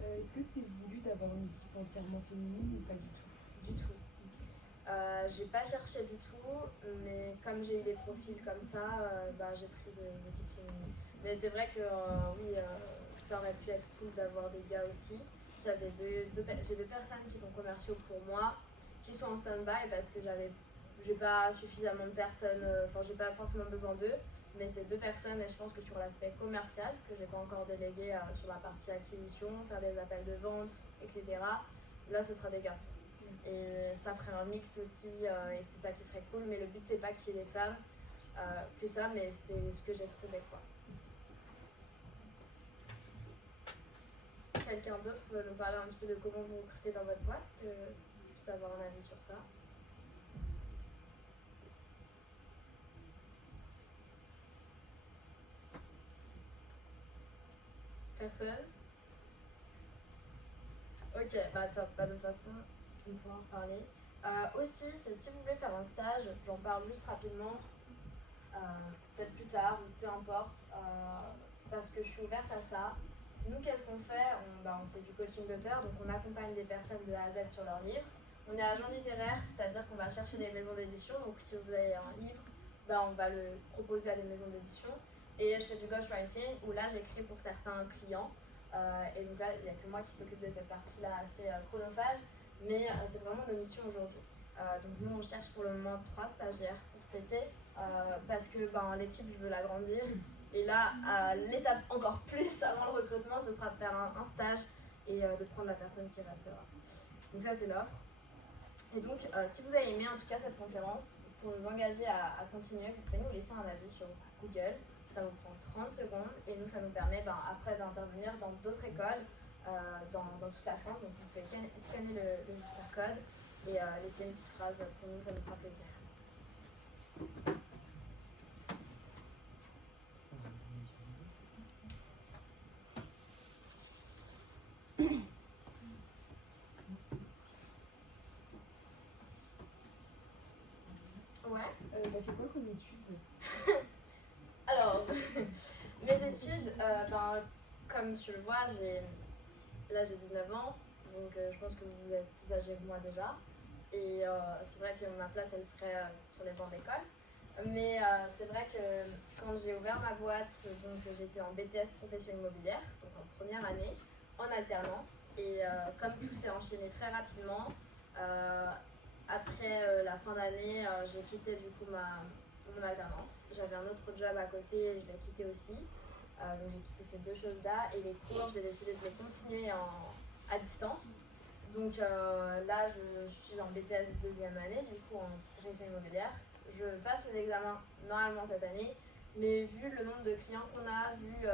Est-ce que c'était voulu d'avoir une équipe entièrement féminine ou pas du tout? Du tout. J'ai pas cherché du tout, mais comme j'ai eu des profils comme ça, j'ai pris des équipes féminines. Mais c'est vrai que oui, ça aurait pu être cool d'avoir des gars aussi. J'ai deux personnes qui sont commerciaux pour moi, qui sont en stand-by parce que j'ai pas suffisamment de personnes, j'ai pas forcément besoin d'eux, mais c'est deux personnes et je pense que sur l'aspect commercial, que j'ai pas encore délégué sur la partie acquisition, faire des appels de vente, etc. Là, ce sera des garçons. Et ça ferait un mix aussi, et c'est ça qui serait cool, mais le but c'est pas qu'il y ait des femmes que ça, mais c'est ce que j'ai trouvé quoi. Quelqu'un d'autre veut nous parler un petit peu de comment vous recrutez dans votre boîte, que je puisse avoir un avis sur ça? Personne? Ok, top, de toute façon, on pourra en reparler. Aussi, c'est si vous voulez faire un stage, j'en parle juste rapidement, peut-être plus tard, ou peu importe, parce que je suis ouverte à ça. Nous, qu'est-ce qu'on fait? On fait du coaching d'auteur, donc on accompagne des personnes de A à Z sur leurs livres. On est agent littéraire, c'est-à-dire qu'on va chercher des maisons d'édition, donc si vous avez un livre on va le proposer à des maisons d'édition. Et je fais du ghostwriting où là j'écris pour certains clients. Et donc là, il n'y a que moi qui s'occupe de cette partie-là assez chronophage, mais c'est vraiment nos missions aujourd'hui. Donc nous, on cherche pour le moment 3 stagiaires pour cet été, parce que l'équipe, je veux l'agrandir. Et là, l'étape encore plus avant le recrutement, ce sera de faire un stage et de prendre la personne qui restera. Donc ça, c'est l'offre. Et donc, si vous avez aimé en tout cas cette conférence, pour nous engager à continuer, vous pouvez nous laisser un avis sur Google. Ça vous prend 30 secondes et nous, ça nous permet après d'intervenir dans d'autres écoles dans toute la France. Donc, vous pouvez scanner le QR code et laisser une petite phrase pour nous, ça nous fera plaisir. Ouais. T'as fait quoi comme études? Alors, mes études, comme tu le vois, là j'ai 19 ans, donc je pense que vous êtes plus âgé que moi déjà. Et c'est vrai que ma place, elle serait sur les bancs d'école. Mais c'est vrai que quand j'ai ouvert ma boîte, donc j'étais en BTS profession immobilière, donc en première année, en alternance. Et comme tout s'est enchaîné très rapidement, après la fin d'année, j'ai quitté du coup mon alternance. J'avais un autre job à côté et je l'ai quitté aussi. Donc j'ai quitté ces deux choses-là. Et les cours, j'ai décidé de les continuer à distance. Donc là, je suis en BTS deuxième année, du coup en profession immobilière. Je passe les examens normalement cette année, mais vu le nombre de clients qu'on a, vu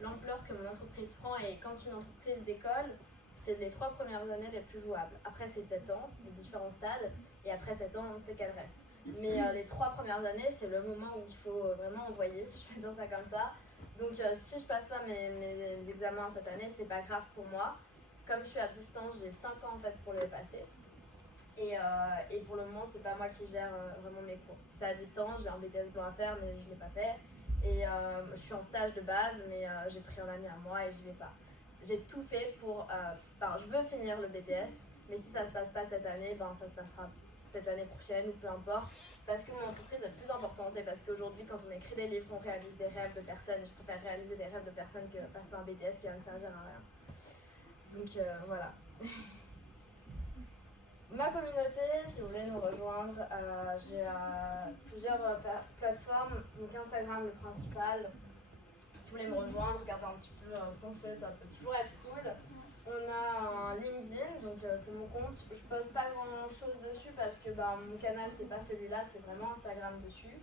l'ampleur que mon entreprise prend, et quand une entreprise décolle, c'est les 3 premières années les plus jouables. Après, c'est 7 ans, les différents stades, et après 7 ans, on sait qu'elle reste. Mais les 3 premières années, c'est le moment où il faut vraiment envoyer, si je peux dire ça comme ça. Donc si je passe pas mes examens cette année, c'est pas grave pour moi. Comme je suis à distance, j'ai 5 ans en fait pour les passer. Et pour le moment, c'est pas moi qui gère vraiment mes cours. C'est à distance, j'ai un BTS blanc à faire, mais je l'ai pas fait. Et je suis en stage de base, mais j'ai pris un ami à moi et je vais pas. J'ai tout fait pour. Je veux finir le BTS, mais si ça se passe pas cette année, ça se passera peut-être l'année prochaine ou peu importe. Parce que mon entreprise est plus importante et parce qu'aujourd'hui, quand on écrit des livres, on réalise des rêves de personnes. Je préfère réaliser des rêves de personnes que passer un BTS qui va me servir à rien. Donc voilà. Ma communauté, si vous voulez nous rejoindre, j'ai plusieurs plateformes. Donc Instagram, le principal. Si vous voulez me rejoindre, regardez un petit peu ce qu'on fait, ça peut toujours être cool. On a un LinkedIn, donc c'est mon compte. Je poste pas grand chose dessus parce que mon canal c'est pas celui-là, c'est vraiment Instagram dessus.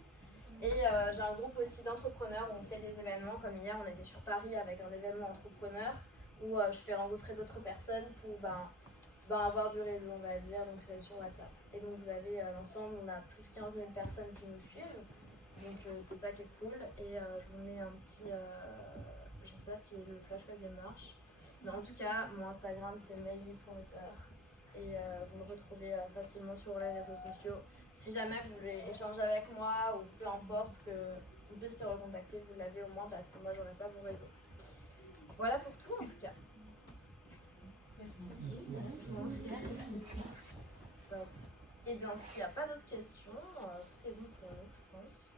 Et j'ai un groupe aussi d'entrepreneurs où on fait des événements, comme hier on était sur Paris avec un événement entrepreneur où je fais rencontrer d'autres personnes pour avoir du réseau, on va dire, donc c'est sur WhatsApp. Et donc vous avez l'ensemble, on a plus de 15 000 personnes qui nous suivent, donc c'est ça qui est cool. Et je vous mets un petit, je sais pas si le flash code marche, mais en tout cas, mon Instagram c'est Meili.auteur et vous le retrouvez facilement sur les réseaux sociaux. Si jamais vous voulez échanger avec moi ou peu importe que vous puissiez se recontacter, vous l'avez au moins parce que moi j'aurai pas vos réseaux. Voilà pour tout en tout cas. Et bien, s'il n'y a pas d'autres questions, tout est bon pour nous, je pense.